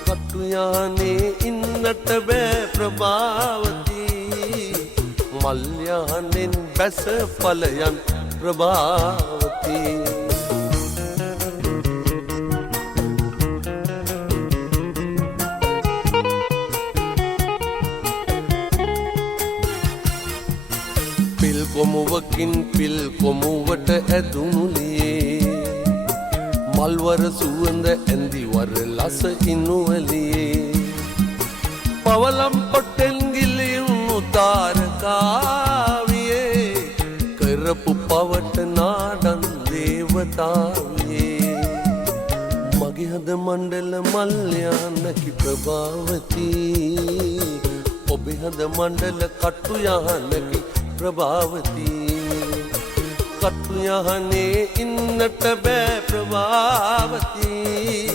කට්ටු යහනේ ඉන්නට බෑ ප්‍රභාවතී මල් යහනෙන් බැස ඵලයන් ප්‍රභාවතී පිල් කොමුවකින් පිල් කොමුවට ඇදුනුලියේ මල්වර සුවඳ ඇඳිවර ලස ඉනුවලියේ පවලම් පොට්ටෙන් ගිලියුණු තාරකාවියේ කරපු පවට නාඩන් දේවතාවියේ මගේ හද මණ්ඩල මල් යහනකි ප්‍රභාවතී ඔබේ හද මණ්ඩල කට්ටු යහනකි ප්‍රභාවතී කට්ටු යහනේ ඉන්නට බෑ ප්‍රභාවතී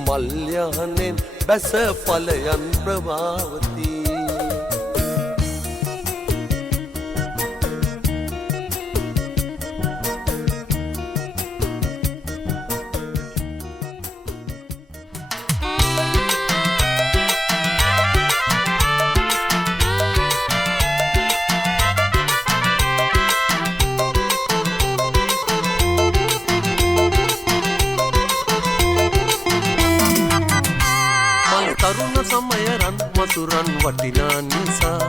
මල් යහනෙන් බැස ඵලයන් ප්‍රභාවතී තරුණ සමය රන් මසුරන් වටිනා නිසා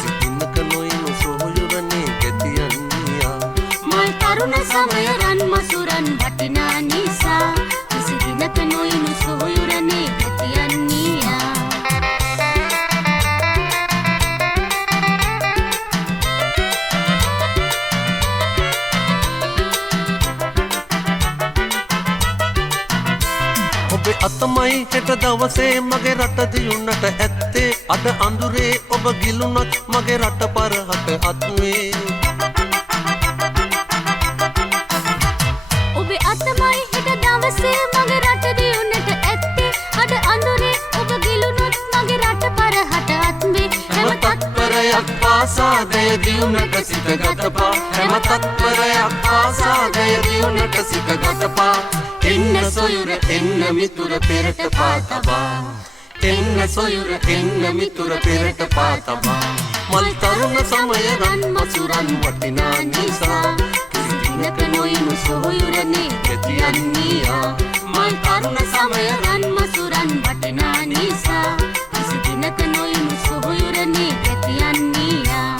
සිතින්නක නොයිනු සොහොයුරනේ ගැතියන්නියා මල් තරුණ සමය රන් මසුරන් වටිනා නිසා කිසිදිනක නොයිනු සොහොයුරනේ ගැතියන්නියා ඔබේ අතමයි හෙට දවසේ මගේ රට දියුණට ඇත්තේ අද අඳුරේ ඔබ ගිලුණත් මගේ රට පරහට අත්වේ ඔබේ අතමයි හෙට දවසේ මගේ රට දියුණට ඇත්තේ අද අඳුරේ ඔබ ගිලුණොත් මගේ රට පරහට අත්වේ හැම තත්පරයක් පාසා දය දියුණට සිත ගතපා හැම තත්පරයක් පාසා දය දියුණට සිත ගතපා එන්න සොයුර එන්න මිතුර පෙරට පාතබා එන්න සොයුර එන්න මිතුර පෙරට පාතබා මල් තරුණ සමය රන් මසුරන් වටිනා නිසා කිසිදිනක නොයිනු සොයුරනේ ගැතියන්නියා මල් තරුණ සමය රන් මසුරන් වටිනා නිසා කිසිදිනක නොයිනු සොහොයුරනේ ගැතියන්නියා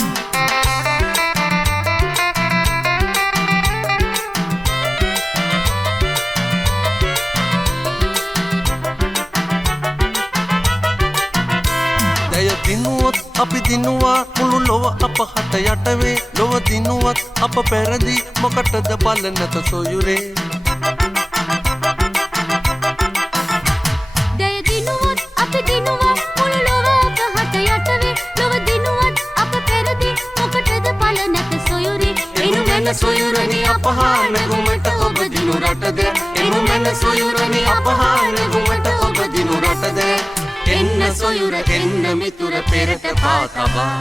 දිනුවත් අපි දිනුවා මුළු ලොව අප හට යටවේ ලොව දිනුවත් අප පෙරදී මොකටද බල නැත සොයුරේ දය දිනුවත් අපි දිනුවා මුළු ලොව අප හට යටවේ ලොව දිනුවත් අප පෙරදී මෙන සොයුරනි අපහාන ගුමට ඔබ දිනු රටද එමු මෙන සොයුරනි අපහාන ගුමට ඔබ දිනු රටද එන්න සොයුර එන්න මිතුර පෙරට පාතබා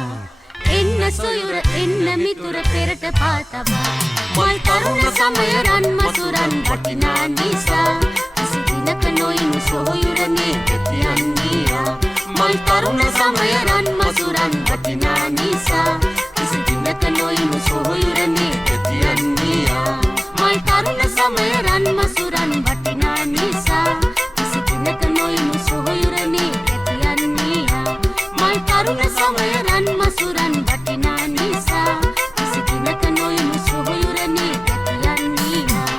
එන්න සොයුර එන්න මිතුර පෙරට පාතබා මල් තරුණ සමය රන් මසුරන් වටිනා නිසා කිසි දිනක නොයිනු සොයුරනේ කෙතියන්නේයා මල් තරුණ සමය රන් මසුරන් වටිනා නිසා කිසි දිනක නොයිනු සොයුරනේ කෙතියන්නේයා මල් තරුණ සමය රන් මසුරන් වටිනා නිසා කිසි දිනක නොයිනු සොයුරනේ කෙතියන්නේයා මල් තරුණ සමය රන් මසුරන් වටිනා නිසා කිසි දිනක නොයිනු සොයුරනේ කෙතියන්නේයා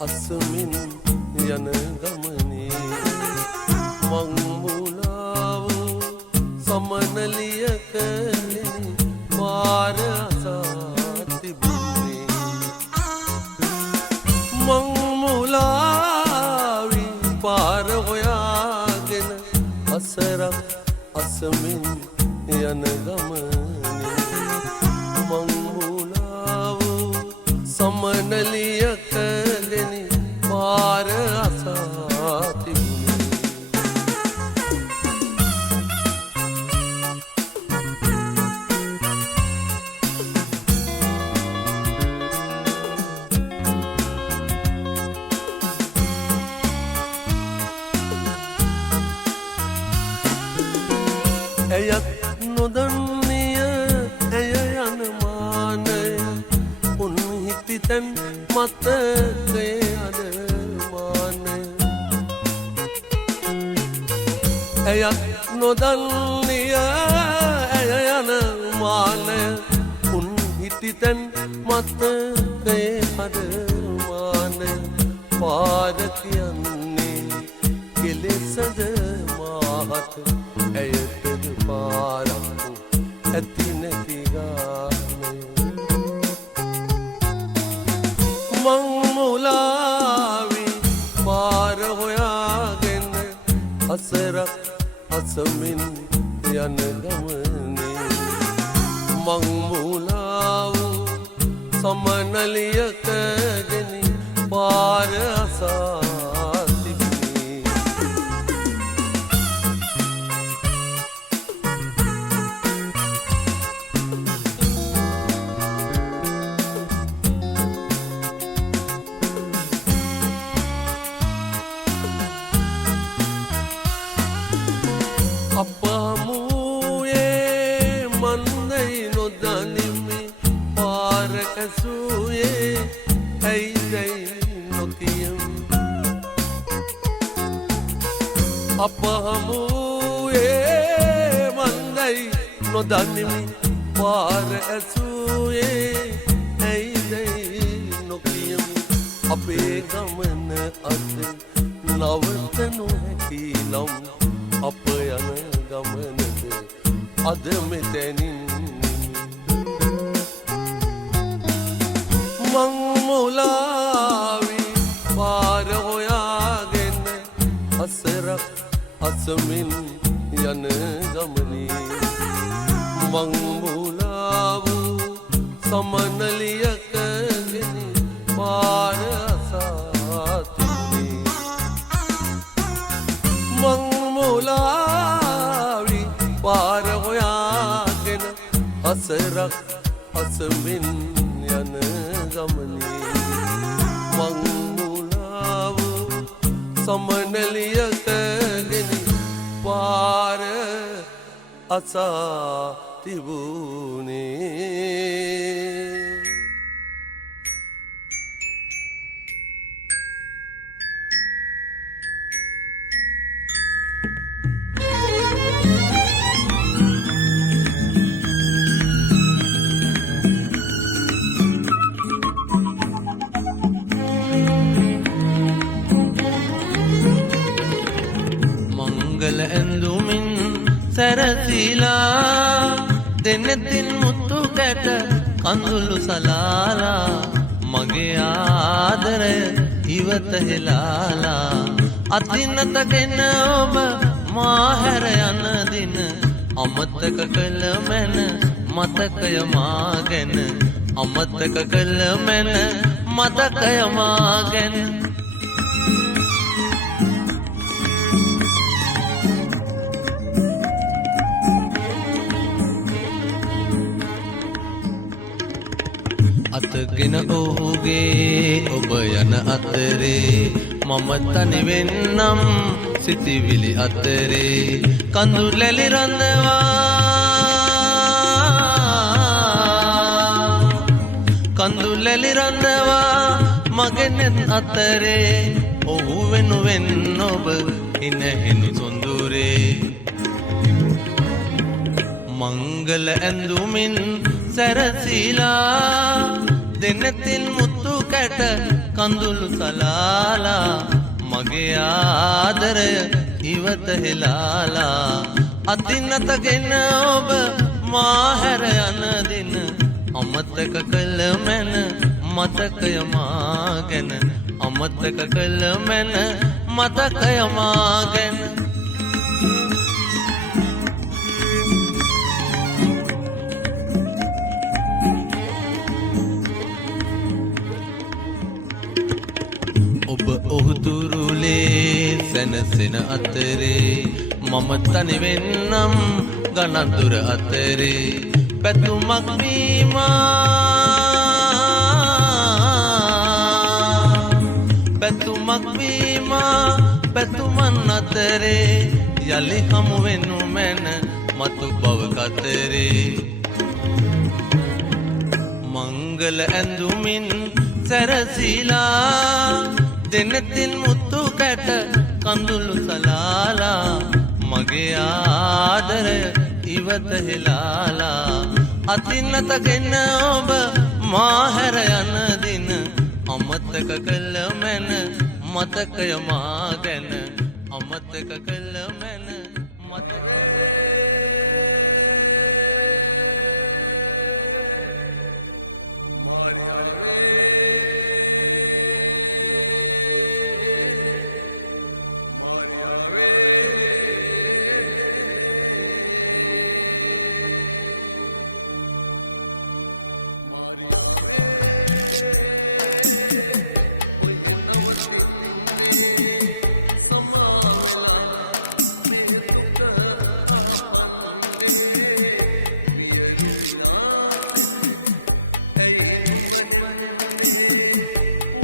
අසමින් යන ගමනේ මං මුලාව සමනලියක මාර අසා තිබුණේ මං මුලාවි පාර හොයාගෙන අසරක් අසමින් යන ගමනේ මං මුලාව සමනලියක පාර අසා තිබුණේ ඇයත් නොදන්නිය ඇය යන මානය උන් හිටිතැන් මතකය ඇයත් නොදන්නිය ඇය යන මානය උන් හිටිතැන් මතකයේ හදමානය පාද කියන්නේ කෙලෙසද මාහත ඇයටද පාරක් ඇති නැති ගානය මං මුලාවි පාර හොයාගෙන අසරක් අසමින් යන ගමනේ මං මුලාව සමනලියක ගෙන පාර අසා තිබුණේ අපහමුයේ මන්දයි නොදනිමි පාර ඇසුයේ ඇයිදයි නොකියමි අපේ ගමන අද නවතනු හැකි නම් අප යන ගමනද අද මෙතැනින් මං මුලාවි පාර හොයාගෙන අසරක් අසමින් යන ගමනේ මං මුලාව සමනලියක ගෙන පාර අසා තිබුණේ මං මුලාවි පාර හොයාගෙන අසරක් අසමින් යන ගමනේ මං මුලාව සමනලියක ගෙන පාර අසා තිබුණේ දෙනෙතින් මුතු කැට කඳුළු සලාලා මගේ ආදරය ඉවත හෙලාලා අතින්නතගෙන ඔබ මාහැර යන දින අමතක කළ මැන මතකය මාගෙන අමතක කළ මැන මතකය මාගෙන අතගෙන ඔහුගේ ඔබ යන අතරේ මම තනි වෙන්නම් සිටිවිලි අතරේ කඳුලැලි රඳවා කඳුලැලි රඳවා මගේ නෙත් අතරේ ඔහු වෙනුවෙන් ඔබ හිනහිනු සොඳුරේ මංගල ඇඳුමින් සැරසීලා දෙනෙතින් මුතු කැට කඳුළු සලාලා මගේ ආදරය ඉවත හෙලාලා අතින්නතගෙන ඔබ මාහැර යන දින අමතක කළ මැන මතකය මාගෙන අමතක කළ මැන මතකය මාගෙන ඔහු දුරුලේ සැනසෙන අතරේ මම තනි වෙන්නම් ගණන් දුර අතරේ පැතුමක් වීමා පැතුමන් අතරේ යලි හමු වෙනු මැන මතු බව කතරේ මංගල ඇඳුමින් සැරසීලා දෙනෙතින් මුතු කැට කඳුළු සලාලා මගේ ආදරය ඉවත හෙලාලා අතින්නතගෙන ඔබ මාහැර යන දින අමතක කළ මැන මතකය මාගෙන අමතක කළ මැන යාවේ මාරියාවේ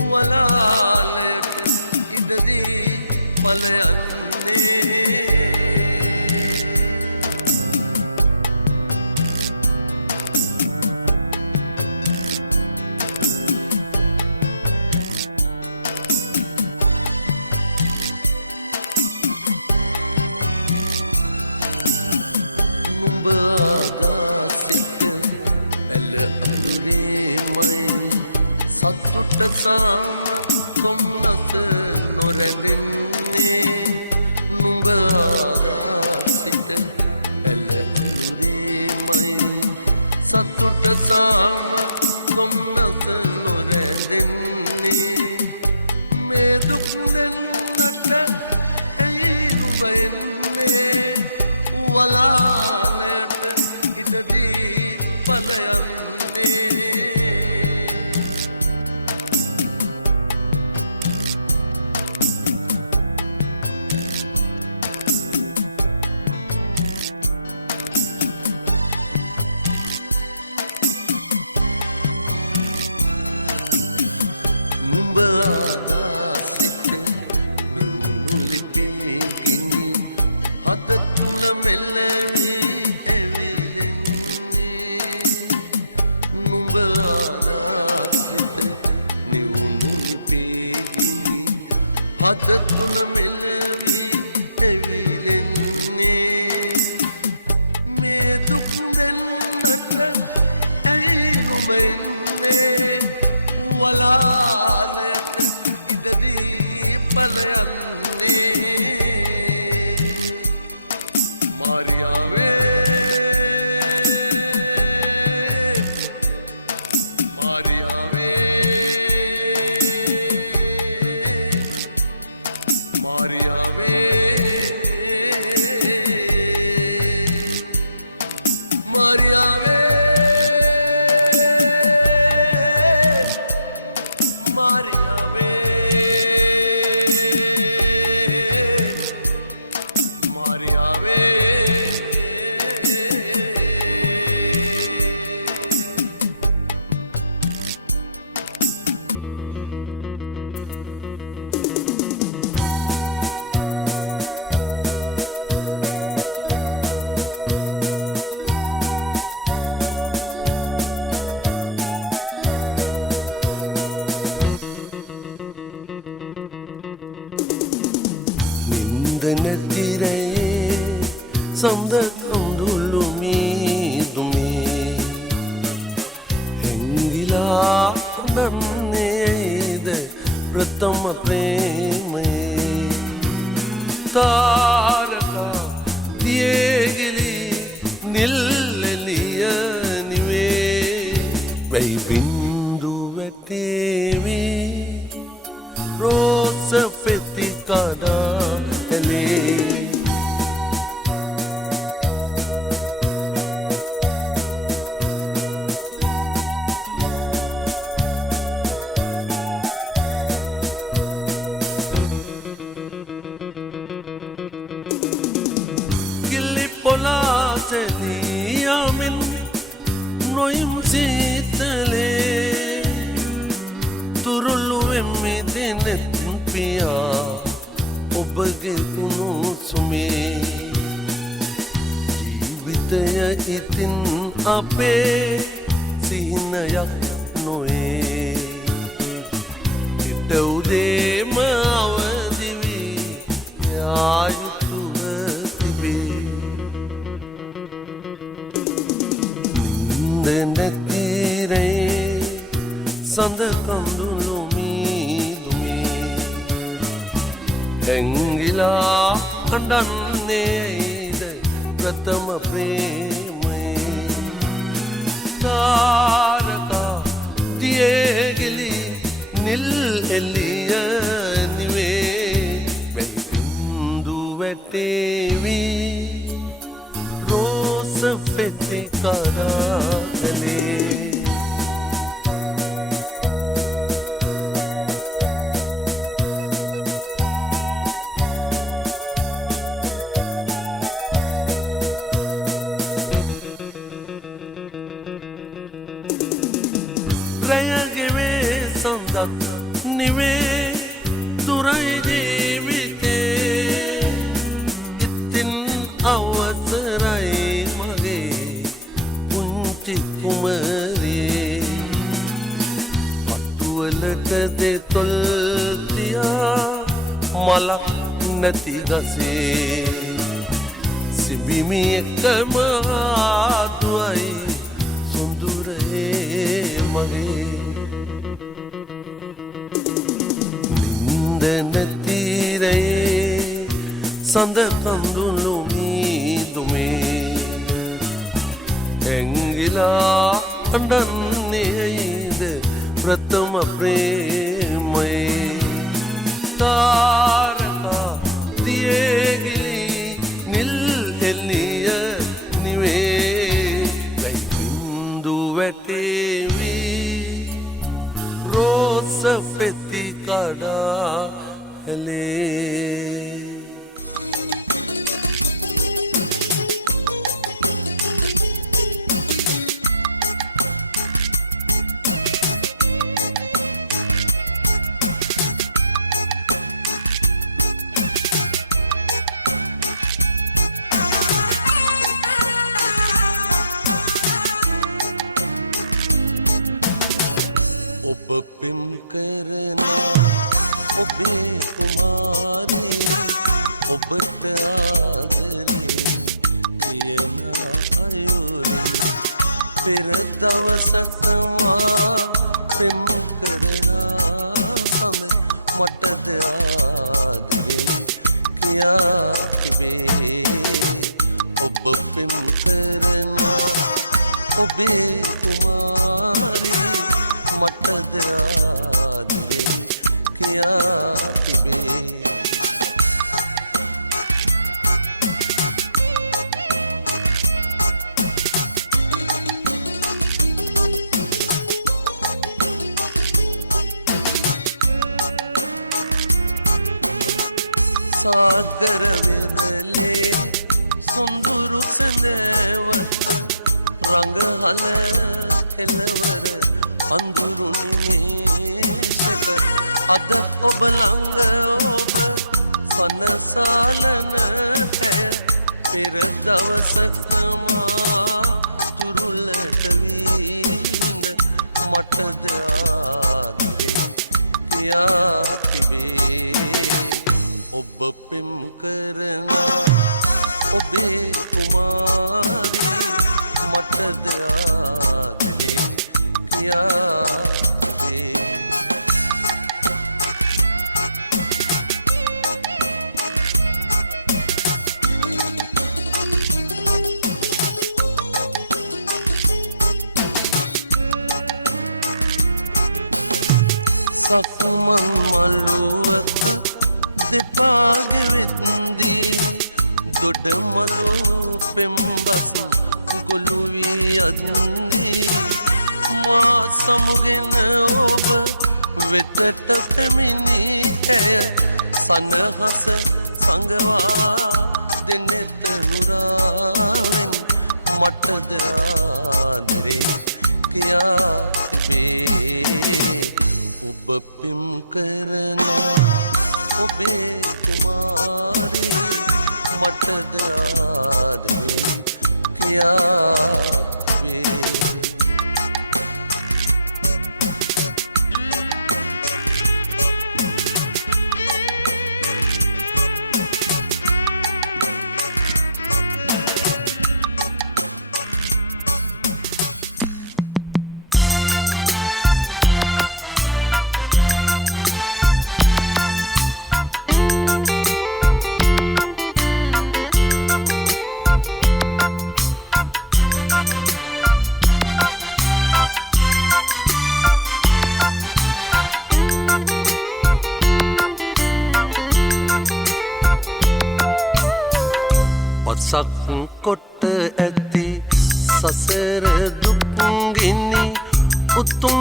වලාලයට ඉඩදී පලයන්නේ නුඹ ආදාසිත ඇල අඳුරේමයි සතුට සාම කොම්නස නොරැඳෙන්නේ නුඹ ආදාසිත ඇල අඳුරේමයි සතුට සාම කොම්නස නොරැඳෙන්නේ මේ දුක් දෙන්නට ඇයි නුඹ එන්නේ වලාලයට ඉඩදී පලයන්නේ නුඹ ආදාසිත නිවුණු ලිපේ ගිනි හද තුල මෙල්ලවී ඇවිලෙන්නේ නුඹ ආදාසිත නිවුණු ලිපේ ගිනි හද තුල මෙල්ලවී ඇවිලෙන්නේ මේ දුක් දෙන්නට ඇයි නුඹ එන්නේ වලාලයට ඉඩදී පලයන්නේ මාරියාවේ මාරියාවේ මාරියාවේ මාරියාවේ සඳ කඳුළු මීදුමේ හැංගිලා උඩන්නේද ප්‍රථම ප්‍රේමයේ තාරකා දියගිලි නිල්ලෙලිය නිවේ වැයි බින්දු වැටේවි රෝස පෙති කඩා ඇලේ Seliamin noim sitale turulu emmitenet piya obage kunu sume ජීවිතය ඉතින් අපේ සිහිනයක් නොවේ හිට උදේම අවදි වී යායුතුව තිබේ නැතිරේ සඳ කඳුළු මීදුමේ හැංගිලා අඬන්නේද ප්‍රථම ප්‍රේමයේ තාරකා දියගිලි නිල් එළිය නිවේ වැයි බින්දු වැටේවි රෝස පෙති කරා ඇලේ රැයගෙවේ සඳත් නිවේ දුරයි ජීවිතේ ඉතින් අවසරයි මගේ පුංචි කුමරියේ අතුවලට දෙතොල් තියා මලක් නැති ගසේ සිබිමි එක්කම ආතුවයි සොඳුරේ මගේ නින්ද නැතිරේ සඳ කඳුළු මීදුමේ හැංගිලා අඬන්නේද ප්‍රථම ප්‍රේමයේ තාරකා දියගිලි නිල් එළිය නිවේ වැයි බින්දු වැටේවි රෝස පෙති කඩා ඇලේ ඔබ පෙම් කරන ඔබේ කුමාරී ඔබට ආදරේ කියන අයුරින් පෙර දවසකමා පෙම් කරන සඳ මටද ආදරේ කියා තිබේ ඔබ පෙම් කරන ඔබේ කුමාරී මටද ආදරේ කියා තිබේ සාගර වෙරළේ සොඳුරු සැඳෑවත රඟහල කෙළවර අඳුරු නිමේෂක අද ඔබ ළඟ ඔබ සනසාලන ඇය පෙර දවසක මා තුරුලට විඳ මටද ආදරේ කියා තිබේ ඔබ පෙම් කරන ඔබේ කුමාරී මටද ආදරේ කියා තිබේ සකුමන් මළුවක දෙපාගෙ වෙද්දී දොඩ මලු පෙම්බස් ගොළු වී අද්දී මා සමුගෙන ඔබ වෙතට පැමිණි ඇය සනහස සංගවා දෙනෙත නුරාවෙන් මටද ආදරේ කියා තිබේ ඔබ පෙම් කරනා ඔබේ කුමාරී මටද ආදරේ කියා තිබේ සක් කොට ඇති සසර දුක්ගිනි උතුම්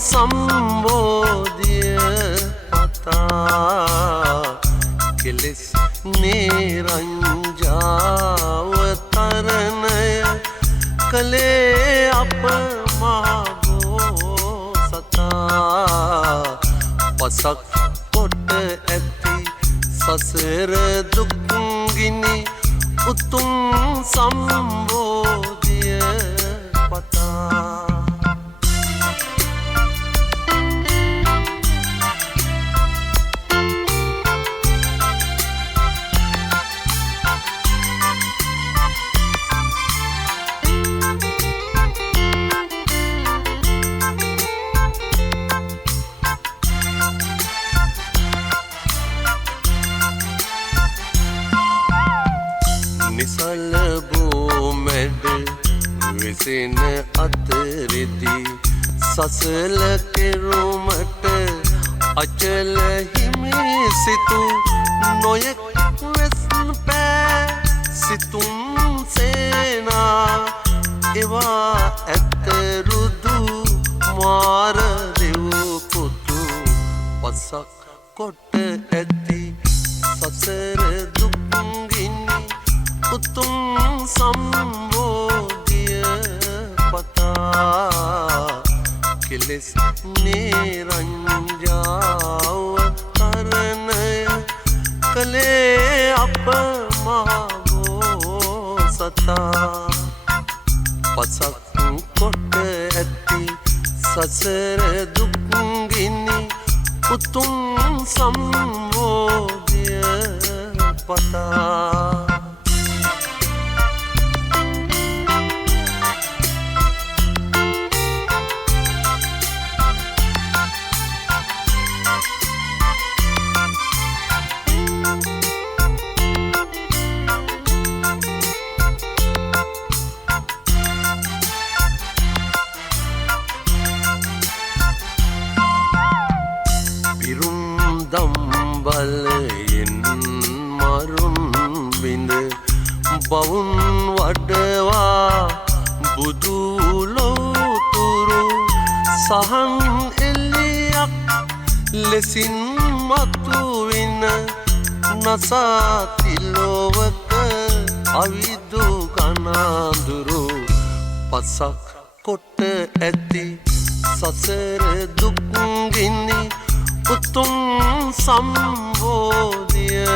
සම්බෝධිය පතා කෙලෙස් නිරංජාව තරණය කළේ අප මහබෝ සතා පසක් කොට ඇති සසර දුක්ගිනි උතුම් සම්බෝධිය පතා නිසලබෝ මැඩ විසින අතරෙදි සසල කෙරුමට අචල හිමි සිතු නොයෙක් වෙස්න පෑ සිතුම් සේනා එවා ඇත්තරුදු මාර දෙව් පුතු පසක් කොට ඇති සසර දුක්ගිනි උතුම් සම්බෝධිය පතා කෙලෙස් නිරංජාව තරණය කළේ අප මහබෝ සතා පසක් කොට ඇති සසර දුක්ගිනි උතුම් සම්බෝධිය පතා බලයෙන් මරුන් විඳ බවුන් වඩවා බුදු ලෝතුරු සහන් එල්ලියක් ලෙසින් මතුවින නසාතිලෝවක අවිදු ගනාඳුරු පසක් කොට ඇති සසර දුක්ගිනි උතුම් සම්බෝධිය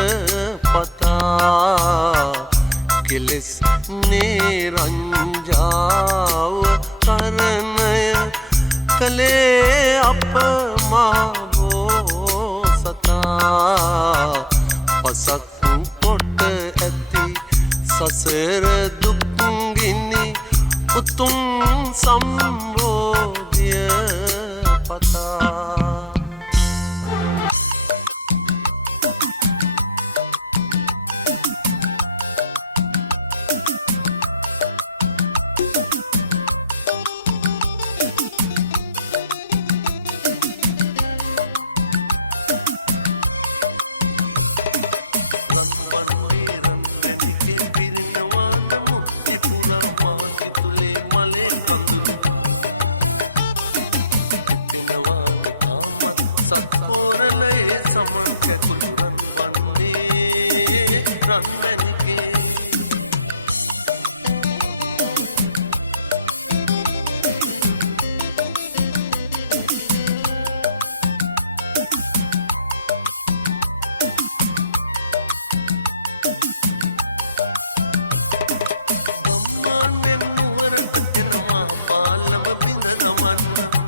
පතා කෙලෙස් නිරංජාව කරණය කළේ අප මහබෝසතා පසක් කොට ඇති සසර දුක්ගිනි උතුම් සම්බෝධිය පතා සත්කෝරලයේ සමන් කැකුළු රන් වන්නේ රන්මැණිකේ ගම්මානෙන් නුවරට එන මා පාලම බිඳ දමන්න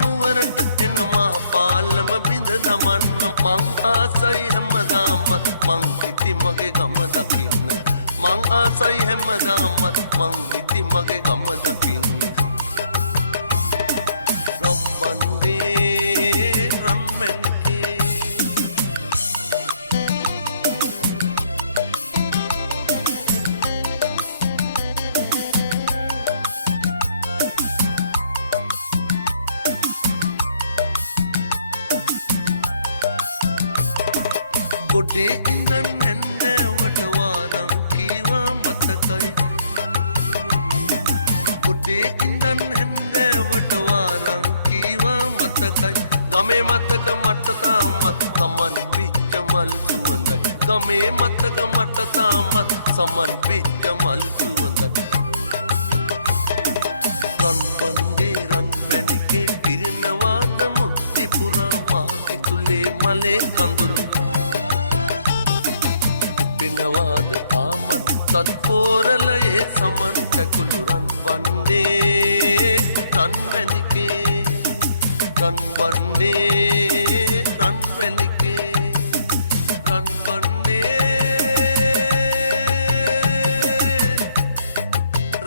නුවරට එන මා පාලම බිඳ දමන්න මං ආසයි හැමදාමත් මං හිති මගේ ගම දකින්න මං ආසයි හැමදාමත් මං හිති මගේ ගම දකින්න රම්බන්දේ රන්මැණිකේ ගොඩේ ඉඳන් හැන්දෑවට වාරං කීවා මතකයි ගොඩේ ඉඳන් හැන්දෑවට වාරං කීවා මතකයි ගමේ මතක මට තාමත් සමන් පිච්ච මල් සුවඳයි ගමේ මතක මට තාමත් සමන් පිච්ච මල් සුවඳයි රන්බන්දේ රන්මැණිකේ පිරෙනවාද මුත්ති පුරා මාගේ තුලේ මලේ කඳුළු පිනවාද තාමත් සත්කෝරලයේ සමන් කැකුළු රන් වන්නේ රන්මැණිකේ රන් වන්නේ රන්මැණිකේ රන් වන්නේ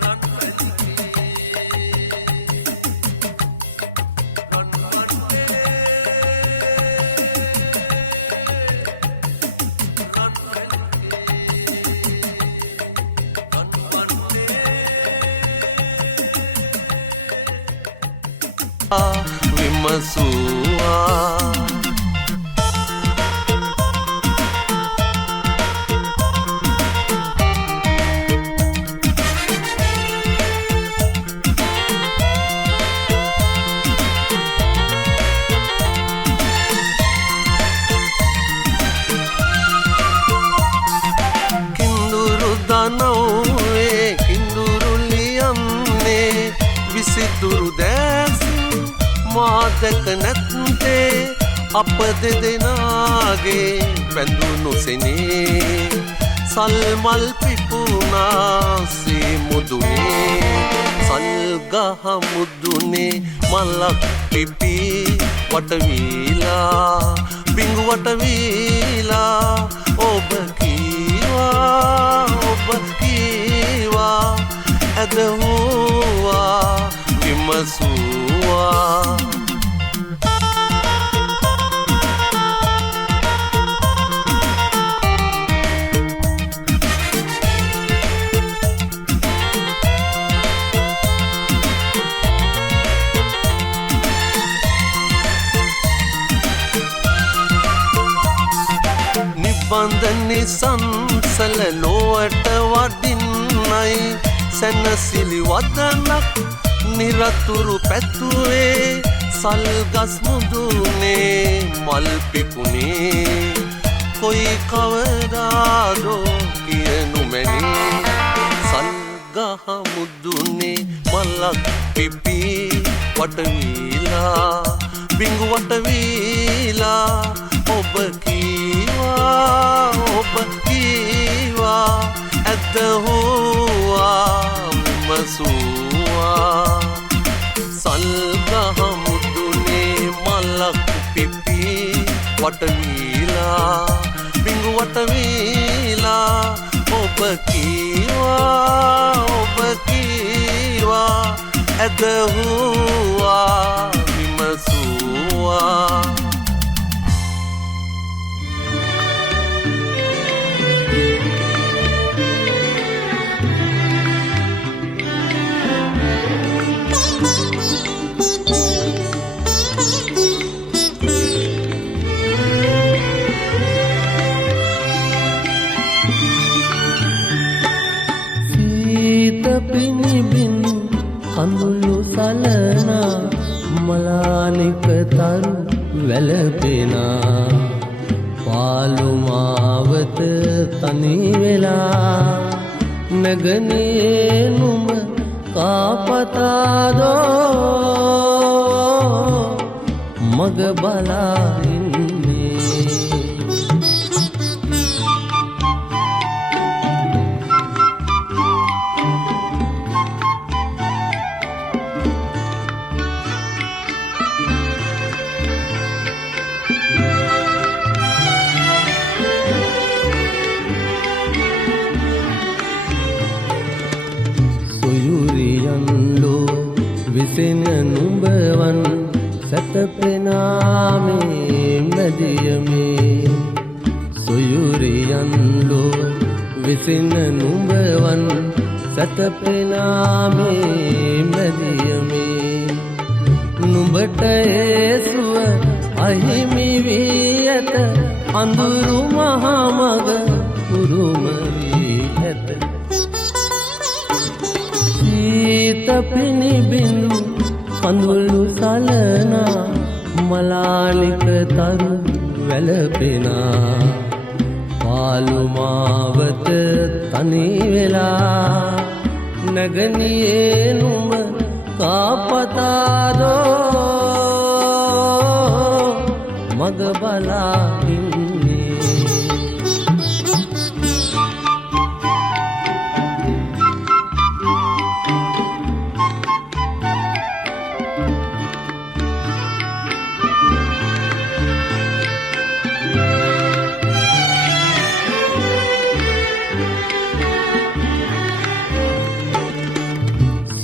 රන්මැණිකේ රන් වන්නේ විමසුවා කිඳුරු දනෝවේ කිඳුරු ලියන්නේ විසිතුරු දැස් මාදක නැත්තේ අප දෙදෙනාගේ බැඳුණු සෙනේ සල්මල් පිපුනාසේ මුදුනේ සල්ගහ මුදුනේ මලක් පිපි වටවීලා බිංගු වටවීලා ඔබ කීවා ඇදහුවා විමසුවා බඳනි සංසල ලෝවට වඩින්නයි සැනසිලි වදනක් නිරතුරු පැතුවේ සල්ගස් මුදුනේ මල් පිපුනේ කොයි කවදාදෝ කියනු මැනී සල්ගහ මුදුනේ මලක් පිපි වටවීලා බිංගු වටවීලා ඔබ කීවා ඇදහුවා විමසුවා සල්ගහ මුදුනේ මලක් පිපි වටවීලා බිංගු වටවීලා ඔබ කීවා ඇදහුවා විමසුවා පිනිබින් කඳුළු සලනා මලානික තරු වැළපෙනා පාළු මාවත තනි වෙලා නැගනේ නුඹ කාපතාදෝ මග බලා විසෙන නුඹවන් සැතපෙනාමේ මැදියමේ සොයුරියන්ලෝ විසෙන නුඹවන් සැතපෙනාමේ මැදියමේ නුඹට ඒසුව අහිමි වී ඇත අඳුරු මහමග උරුම වී ඇත සීත පිනිබිඳු කඳුළු සලනා මලානික තරු වැළපෙනා පාළු මාවත තනි වෙලා නැගනියේ නුඹ කාපතාදෝ මග බලා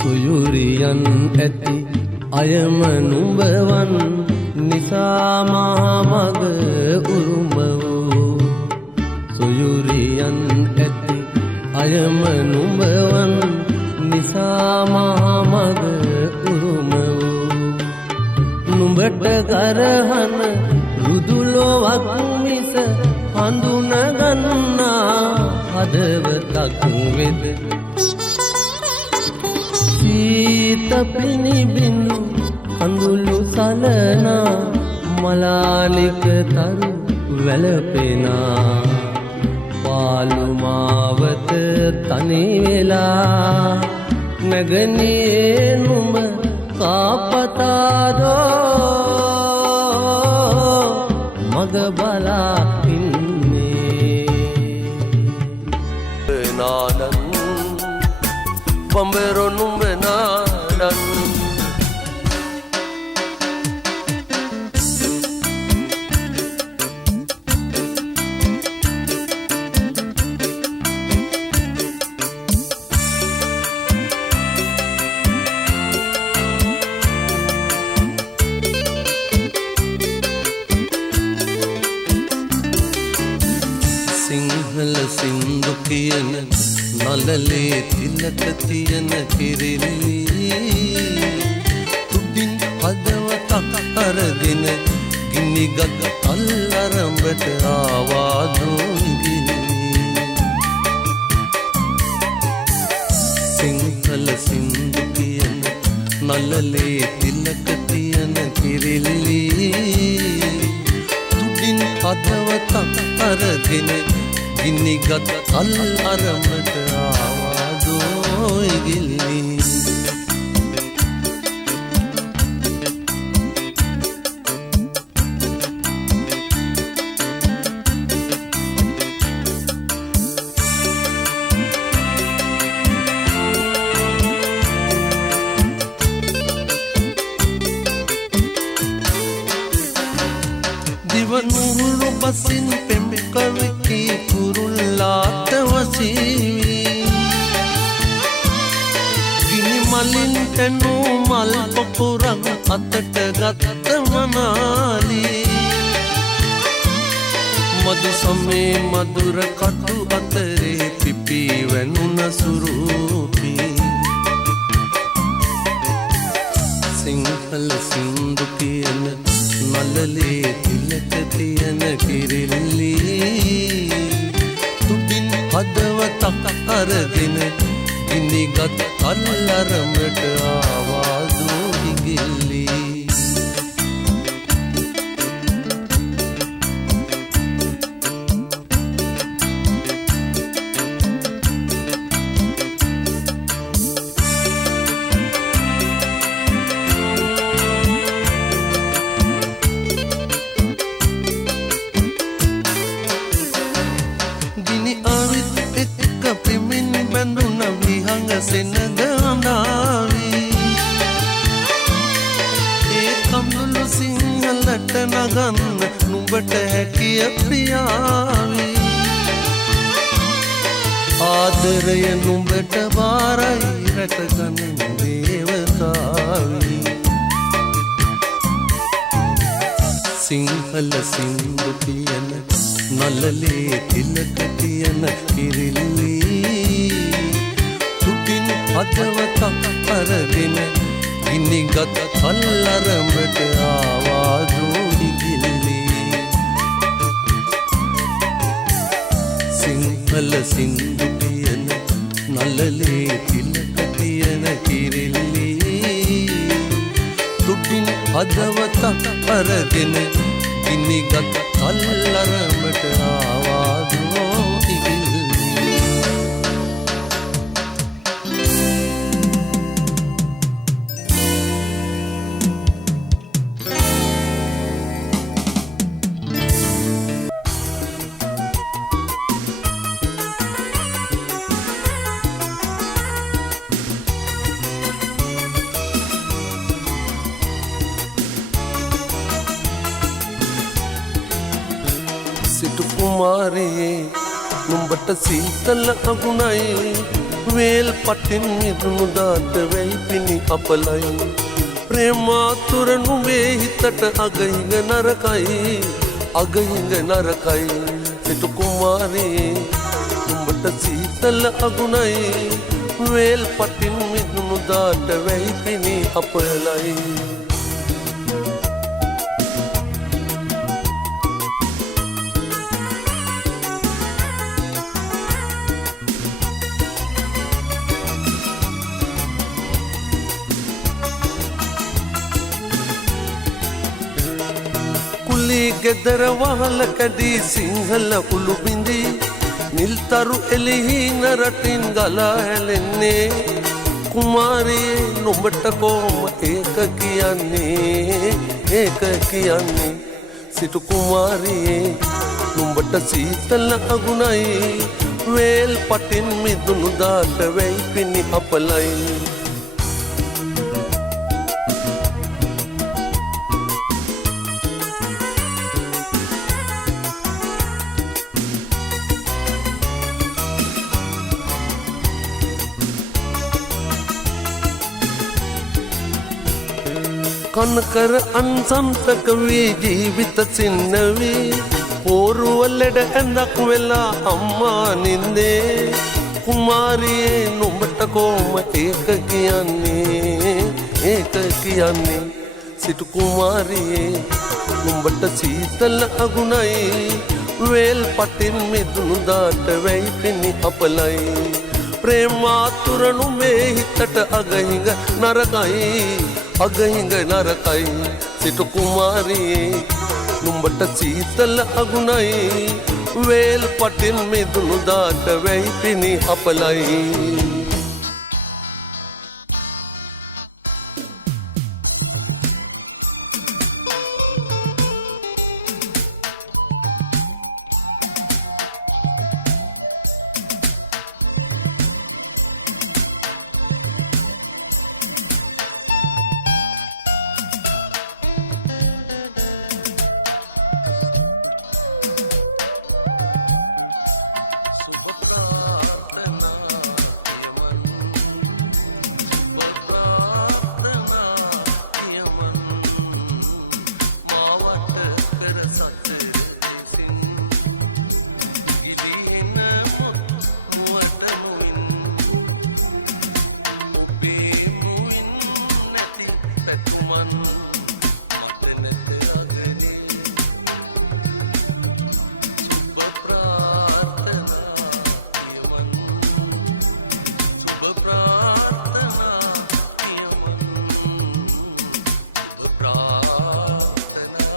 සොයුරියන් ඇති අයම නුඹවන් නිසා මහමග උරුම වූ සොයුරියන් ඇති අයම නුඹවන් නිසා මහමග උරුම වූ නුඹට ගරහන රුදුලොවක් මිස හඳුනගන්නා හදවතක් වෙද සීත පිනිබිඳු කඳුළු සලනා මලානික තරු වැළපෙනා පාළු මාවත තනි වෙලා නැගනියේ නුඹ කාපතාදෝ මග බලා ඉන්නේ නාදන් Pembero numbe nadan Sinhala sindu kiyana නලලේ තිලක තියෙන කිරිලි තුඩින් හදවතක් අරගෙන ගිනිගත් අල්ලරඹට ආවාදෝගිලි සිංහල සින්දු කියන නලලේ තිලක තියන කිරිල්ලි තුඩින් හදවතක් අරගෙන ගිනිගත් අල්ලරඹට ආවාදෝගිලි දිවනුරු බසින් පෙම් කවිකි කුරුල්ලාට වසීවි ගිනි මලින් තැනු මල් පොකුරක් අතට ගත්ත මනාලි මදු සමේ මధుර කටු අතරේ පිපි වැනුන සුරූපි සිංහල සින්දු කියන නලලේ තිලක තියන කිරිල්ලි තුඩින් හදවතක් අරගෙන ගිනිගත් අල්ලරඹට ආවාදෝගිලි සෙනග අඳාවි ඒ කඳුළු සිංහලට නගන්න නුඹට හැකිය ප්‍රියාවි ආදරය නුඹට බාරයි රැකගන්න දේවතාවි සිංහල සින්දු කියන නලලේ තිලක තියන කිරිල්ලි හදවතක් අරගෙන ගිනිගත් අල්ලරඹට ආවාදෝගිලි සිංහල සින්දු කියන නලලේ තිලක තියන කිරිල්ලි තුඩින් හදවතක් අරගෙන ගිනිගත් අල්ලරඹට ආවාදෝගිලි කුමාරී නුඹට සීතල අගුණයි වේල් පටින් ඉදුණු දාට වෙයි පිණි අපලයි ප්‍රේමාතුර නුඹේ හිතට අගයිග නරකයි සිටු කුමාරී නුඹට සීතල අගුණයි වේල් පටින් ඉදුණු දාට වෙයි පිණි අපලයි ගෙදර වහල කැඩී සිංහල උළු බිඳි නිල්තරු එලිහින රටින් ගලා හැලෙන්නේ කුමාරී නුඹට කොහොම ඒක කියන්නේ සිටු කුමාරී නුඹට සීතල අගුණයි වේල් පටින් මිදුණු දාට වෙයි පිණි අපලයි කනකර අන්සන්තක වී ජීවිත සින්නවී පෝරුවල්ලෙඩ ඇඳක් වෙලා අම්මා නින්දේ කුමාරියේ නුඹට කොහොම ඒක කියන්නේ සිටු කුමාරියේ නුඹට සීතල අගුණයි වේල් පටින් මිදුණු දාට වෙයි පිණි අපලයි ප්‍රේමාතුරනු මේ හිතට අගහිඟ නරකයි සිටු කුමාරියේ නුඹට සීතල අගුණයි වේල් පටින් මිදුණු දාට වෙයි පිණි අපලයි शुभ प्रार्थना कियमन शुभ प्रार्थना कियमन मावट कर सतर देसिन गिलिහෙන මුත් මුවට මුවින් ඔබේ මුවින් නැති පැතුමන් මට නැත අගනේ शुभ प्रार्थना कियमन शुभ प्रार्थना कियमन शुभ प्रार्थना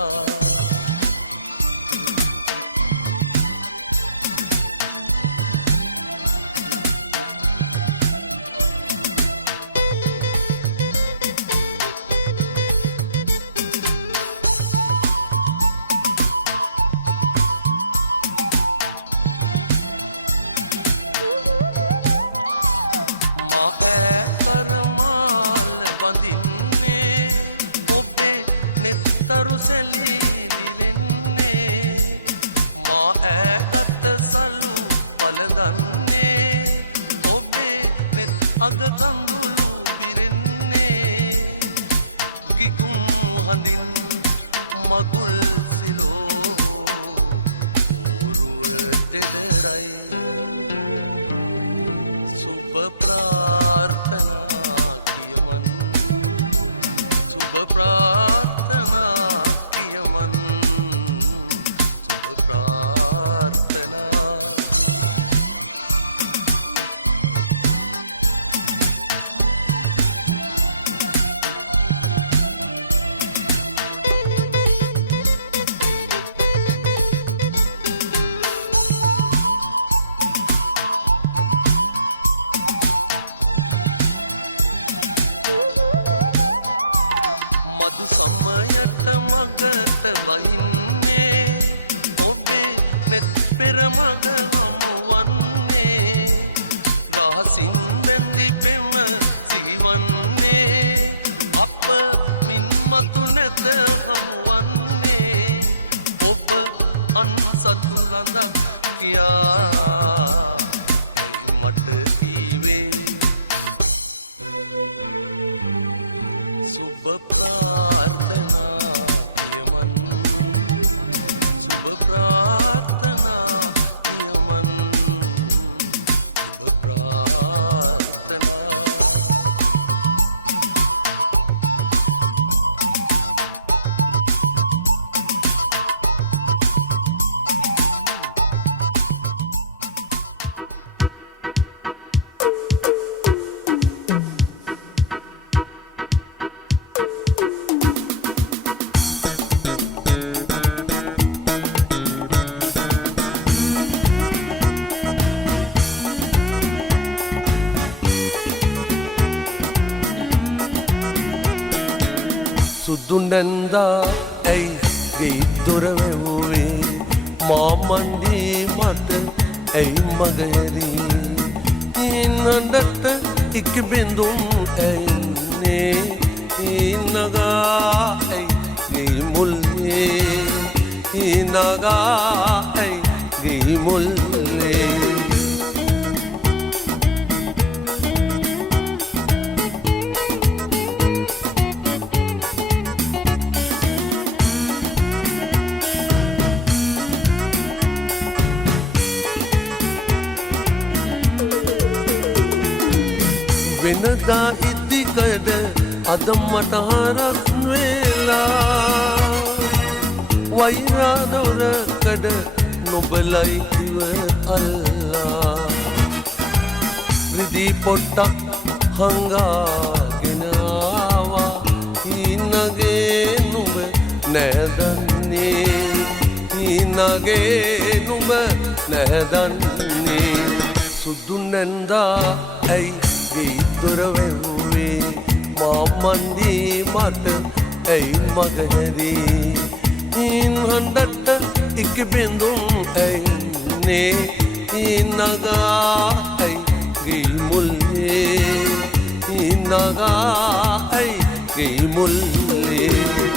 කරමාල් බඳින්නේ ඔබේ නෙත්තරු සැලීවිලෙන්නේ මා ඇගත සලු පලදන්නේ ඔබේ නෙත් අග කඳුළු පිරෙන්නේ ගිගුම් හඳින් මගුල් සිලෝ ඕරුව දෙදරයි शुभ प्रार्थना कियमन शुभ प्रार्थना कियमन शुभ प्रार्थना මදු සමයට මගට වහින්නේ ඔබේ නෙත් පෙර මග හමුවන්නේ රහසින් බැඳි පෙම සිහිවන්නේ අප මින් මතු නැත හමුවන්නේ ඔබ අන්සතු ළඳක් කියා ඇයි මට කීවේ शुभ प्रार्थना कियमन शुभ प्रार्थना कियमन शुभ प्रार्थना සුදු නැන්දා ඇයි ගේ දොර වැවුවේ මාමණ්ඩේ මට ඇයි මගහැරී ඉන්නඩට ඉක් බින්දුම් ඇන්නේ ඉන්නගා ඇයි ගේ මුල්ලේ ඉන්නගා ඇයි ගේ මුල්ලේ වෙනදා ඉදිකඩ අද මට හරක් වෙලා වෛරාදොරකඩ නොබලයි කිව අල්ලා රිදී පොට්ටක් හංගාගෙනවා හිනගේ නුඹ නැදන්නේ හිනගේ නුඹ නැදන්නේ සුදු නැන්දා ඇයි ගීදොර වැව්වේ මාමන්දී මට ඇයි මගහැරී හින් හඬට ඉක් බිඳුම් ඇයිනේ හිනගා ඇයි ගී මුල්ලේ හිනගා ඇයි ගී මුල්ලේ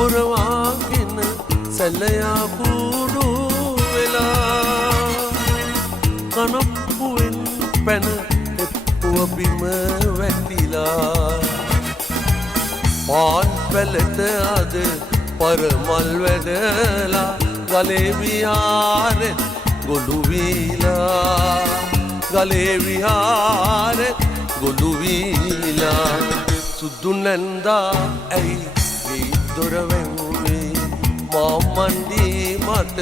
පුරවාගෙන සැලයා බුඩු වෙලා කනප්පුවෙන් පැන එප්පුව බිම වැටිලා පාන් පැලට අද පරමල් වැඩලා ගලේ විහාරෙත් ගොළු වීලා ගලේ විහාරෙත් ගොළු වීලා සුදු නැන්දා ඇයි දොරවෙව්වේ මාමන්දී මට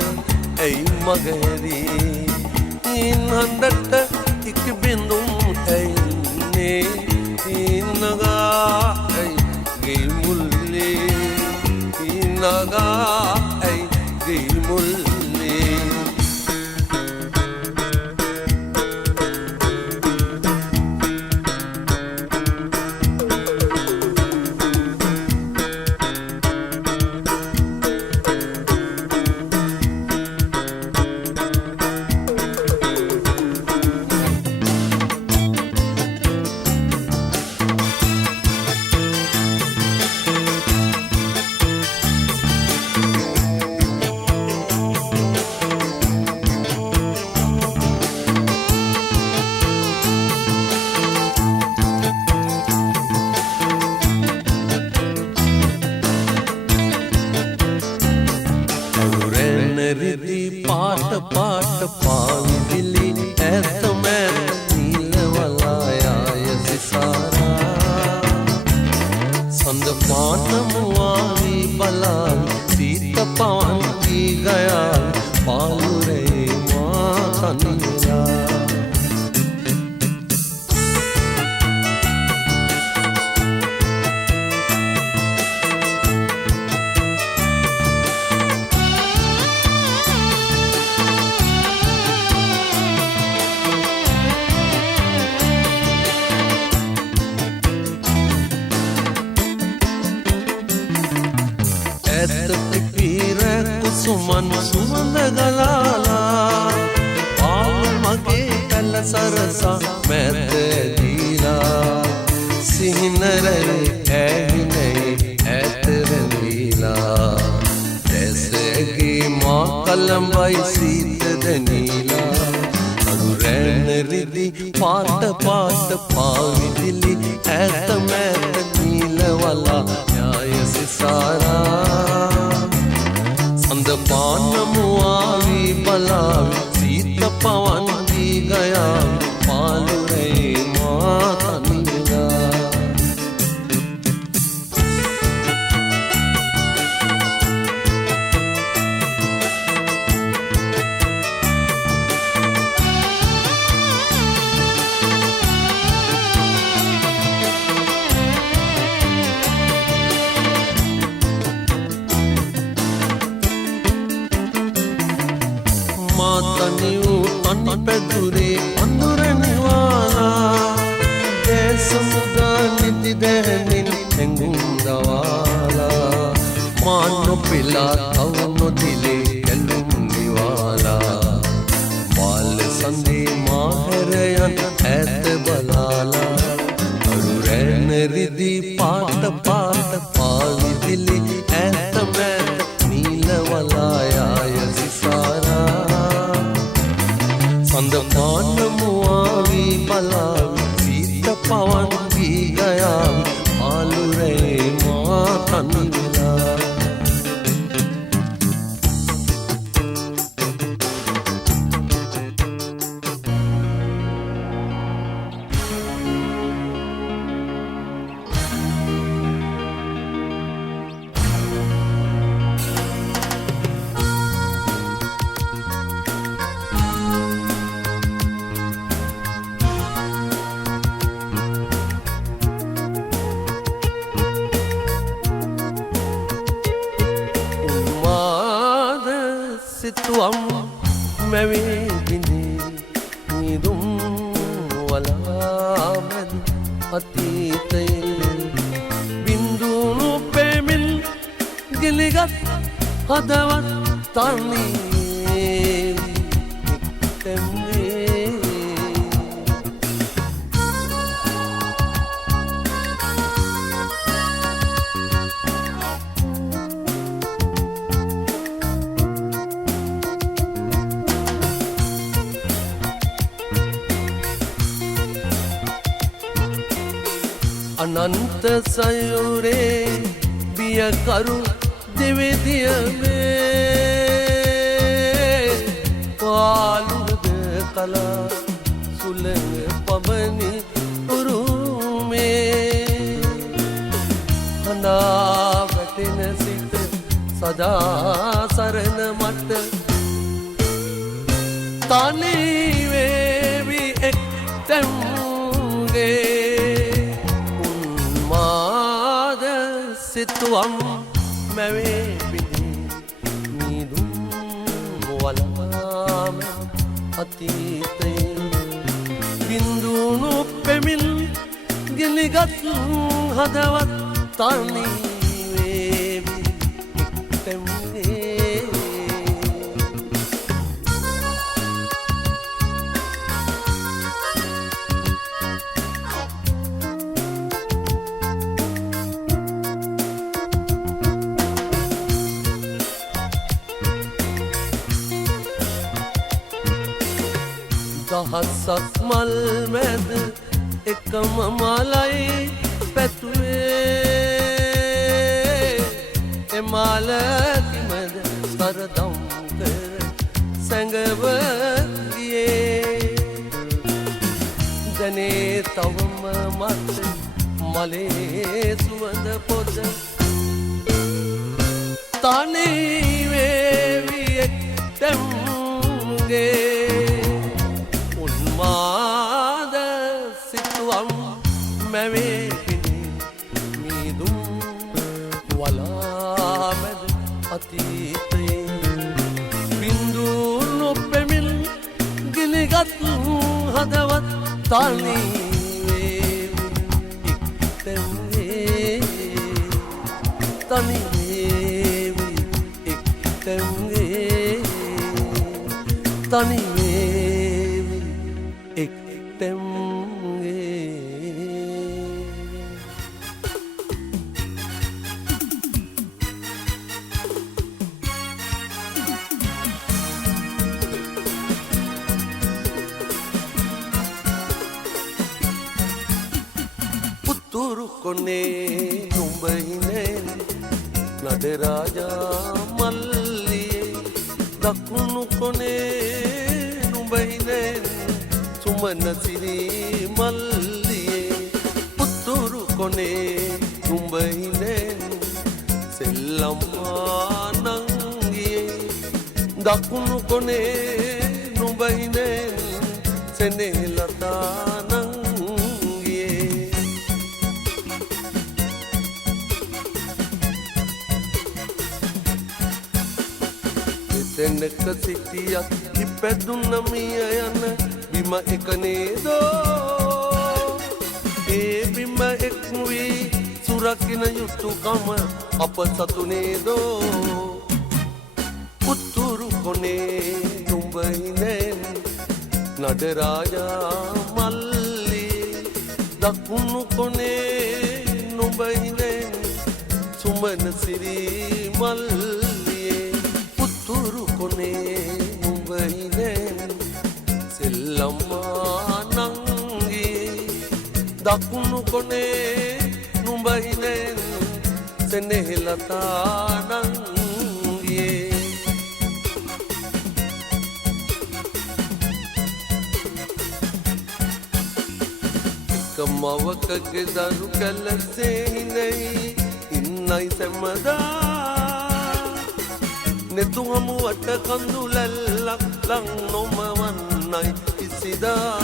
ඇයි මගහැරී හින් හඬට ඉක් බිඳුම් ඇයිනේ හිනගා ඇයි ගේ මුල්ලේ හිනගා ඇයි ගේ මුල්ලේ පාට පාට පාවිදිලි ඇතමැ නීලවලායාය සිසාරා සඳ පාටමුවාවී බලා සීත පවන්කී ගයා පාලුරේ මා තනිලා සුමන් සුවඳ ගලාලා පාවුල් මගේ කැල්ල සරසා මැද දීලා සිහිනරේ ඇවිනේ ඇතරදීලා දැසගේ මා කලම්බයි සීත දනීලා අඩු රැන රිදි පාට පාට පාවිදිලි ඇත මැද නීලවලා යාය සිසාරා සඳ පානමුවාවී බලාවි සීත පවන්දී ගයා පාලුරේ මා තනිලා තනි පැදුරේ අඳුරනිවාලා දේශමුදා නිති දැහැමින් හැඟුම් දවාලා මාන්නො පිලා තවනො දිලේ ඇලුම් නිවාලා බාල සඳේ මාහැරයන් ඇත බලාලා අඩු රැන රිදී පාට පාට පාවිදිලි ඇත මැද නීලවලායාය සිසාරා සඳ පානමුවාවී බලාවි සීත පවන්කී ගයාවි පාලුරේ මා තනි වෙලා සිතුවම් මැවේ බිඳී නිදුම් වලා මැද අතීතයේ බින්දුණු පෙමින් ගිලිගත් හදවත් තනී එක්තැම්ගේ අනන්ත සයුරේ බියකරු දෙවිදියමේ පාලුද කලා සුළඟ පබනි උරුමේ හඬා වැටෙන සිත සදා සරණ මට තනි වේවි එක්තැන්ගේ සිතුවම් මැවේ බිඳී නිදුම් වලාම අතීතයේ බින්දුණු පෙමින් ගිලිගත් හදවත් තනි වේවි එක්තැම්ගේ දහසක් මල් මැද එකම මලයි පැතුවේ එමාලකිමද සරදම් කර සැඟව ගියේ දැනේ තවම මත මලේ සුවඳ පොද තනි වේවි එක්තැම්ගේ මාද සිතුවම් මැවේ පිණි නිදුම් වලා මැද අතීතයේ බින්දුණු පෙමින් ගිලිගත් හදවත් තනි වේවි එක්තැම්ගේ තනි වේවි එක්තැම්ගේ තනි කොනේ නුඹහිනේ නඩරාජා මල්ලියේ දකුණු කොනේ නුඹහිනේ සුමන සිරි මල්ලියේ උතුරු කොනේ නුඹහිනේ සෙල්ලම්මා නංගියේ දකුණු කොනේ නුඹහිනේ සෙනෙහලතා දෙන්නක සිටියක් ඉපැදුන මිය යන බිම එක නේදෝ ඒ බිම එක් වී සුරකින යුතුකම අප සතු නේදෝ උතුරු කොනේ නුඹහිනේ නඩරාජා මල්ලියේ දකුණු කොනේ නුඹහිනේ සුමන සිරි මල්ලියේ උතුරු කොනේ නුඹහිනේ සෙල්ලම්මා නංගියේ දකුණු කොනේ නුඹහිනේ සෙනෙහලතානංගේ මවකගේ දරු කැලසේ හිඳයි ඉන්නයි සැමදා නෙතු හමුවට කඳුලැල්ලක් ලං නොමවන්නයි කිසිදා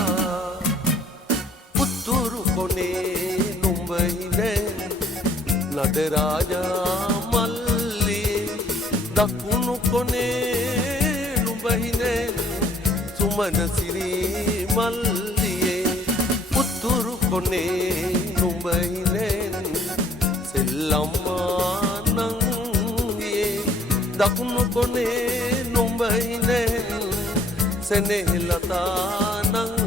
පුතුරු කොනේ නුඹයිනේ නදරාජා මල්ලි දකුණු කොනේ නුඹයිනේ සුමන සිරි මල්ලියේ පුතුරු කොනේ නුඹයිනේ සෙල්ලම්මා නංගියේ දකුණු කොනේ නුඹයිනේ සෙනෙහලතා නංගියේ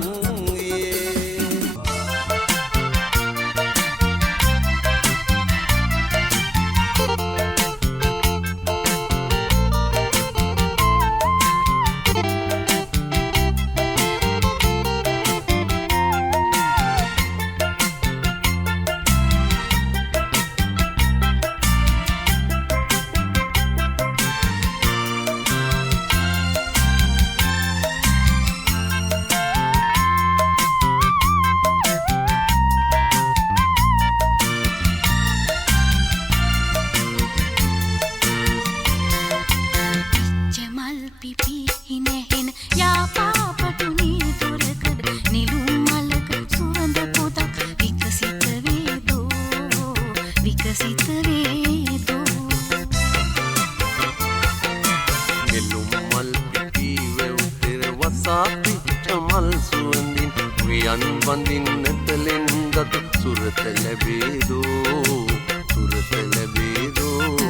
වඳින්නට ලෙන්ගත් සුරත ලැබේදෝ සුරත ලැබේදෝ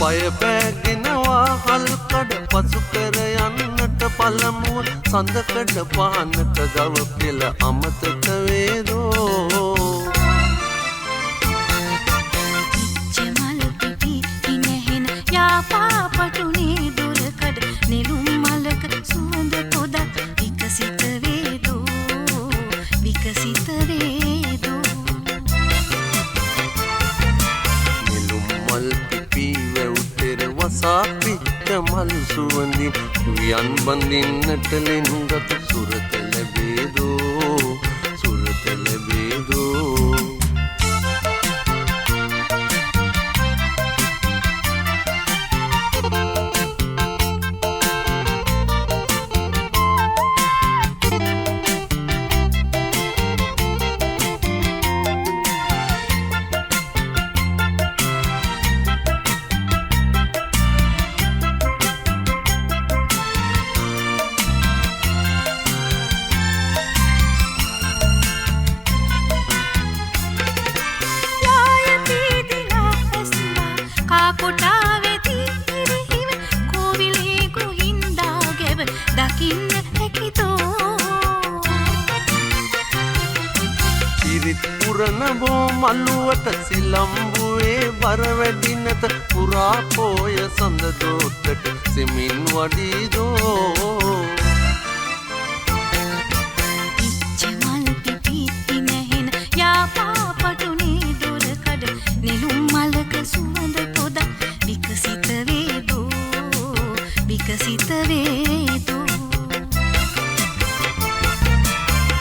පය පෑගෙනවා හල්කඩ පසු කර යන්නට පළමුව සඳකඩ පානට ගව පෙළ අමතක වේදෝ චමල් පිපි ඉනහෙන යාපාපටුනේ දුරකඩ නෙළුම් මලක සුවඳ පොදක් විකසිත වේදෝ විකසිත වේදෝ නෙළුම් මල් පිපි වසාපිච්ච මල් සුවඳින් වියන් බඳින්නට ලෙන්ගත් සුරත ලැබේදෝ සුරත ලැබේදෝ පුරනබෝ මල්ලුවට සිලම්බුවේ බර වැඩි නැත පුරා පෝය සඳ දෝතට සෙමින් වඩීදෝ චමල් පිපි ඉනහෙන යාපාපටුනේ දුරකඩ නෙළුම් මලක සුවඳ පොදක් විකසිත වේදෝ විකසිත වේදෝ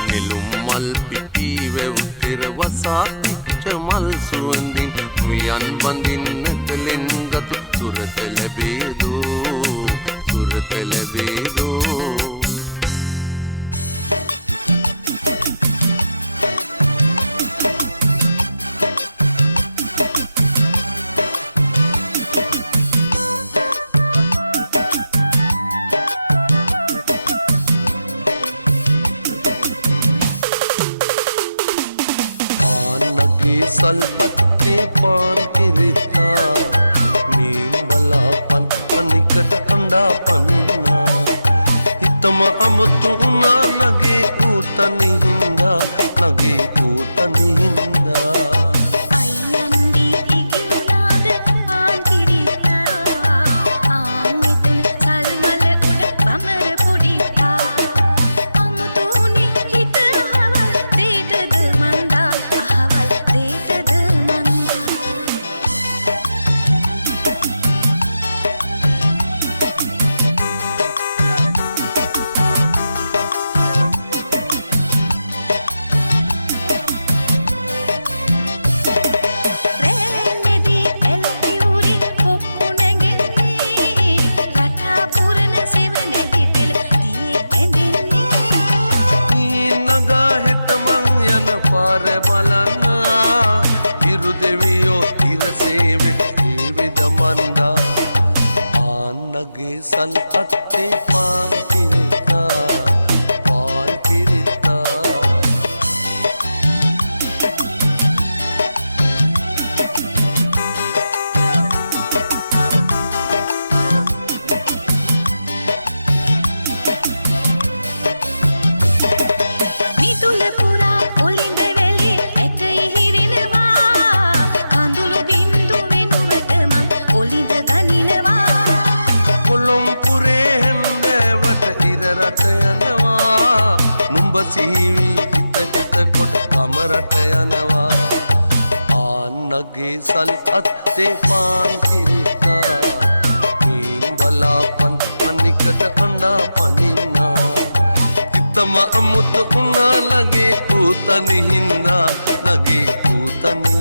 නෙළුම් මල් පිපි වැව්තෙර වසාපිච්ච මල් සුවඳින් වියන් බඳින්නට ලෙන්ගත් සුරත ලැබේදෝ පෙළවේදෝ සල්පත්තේ පාන් කිරිතා මේ බලාපන් අනිකට අඬා පනින්නා හිතම අමුතු වුණා නගේ ඌතනි හින්දා නගේ ඌතනි හින්දා සල්පත්තේ පාන් කිරිතා පාන් කිරිතා මිදුල පුරා ඔලිඳ වැලි ඇට ඉහිරෙනවා කඳුළු බින්දු වෙනුවට මං ඔලිඳ ගනිනවා කොළොම්පුරේ හැන්දෑවට ඉර රට යනවා නුඹ සිහිවි හිත හිත කොට ගම රට යනවා ආන්නගේ සල් අත්තේ පාන් කිරිතා මේ බලාපන් අනිකට අඬා පනින්නා හිතම අමුතු වුණා නගේ ඌතනි හින්දා නගේ ඌතනි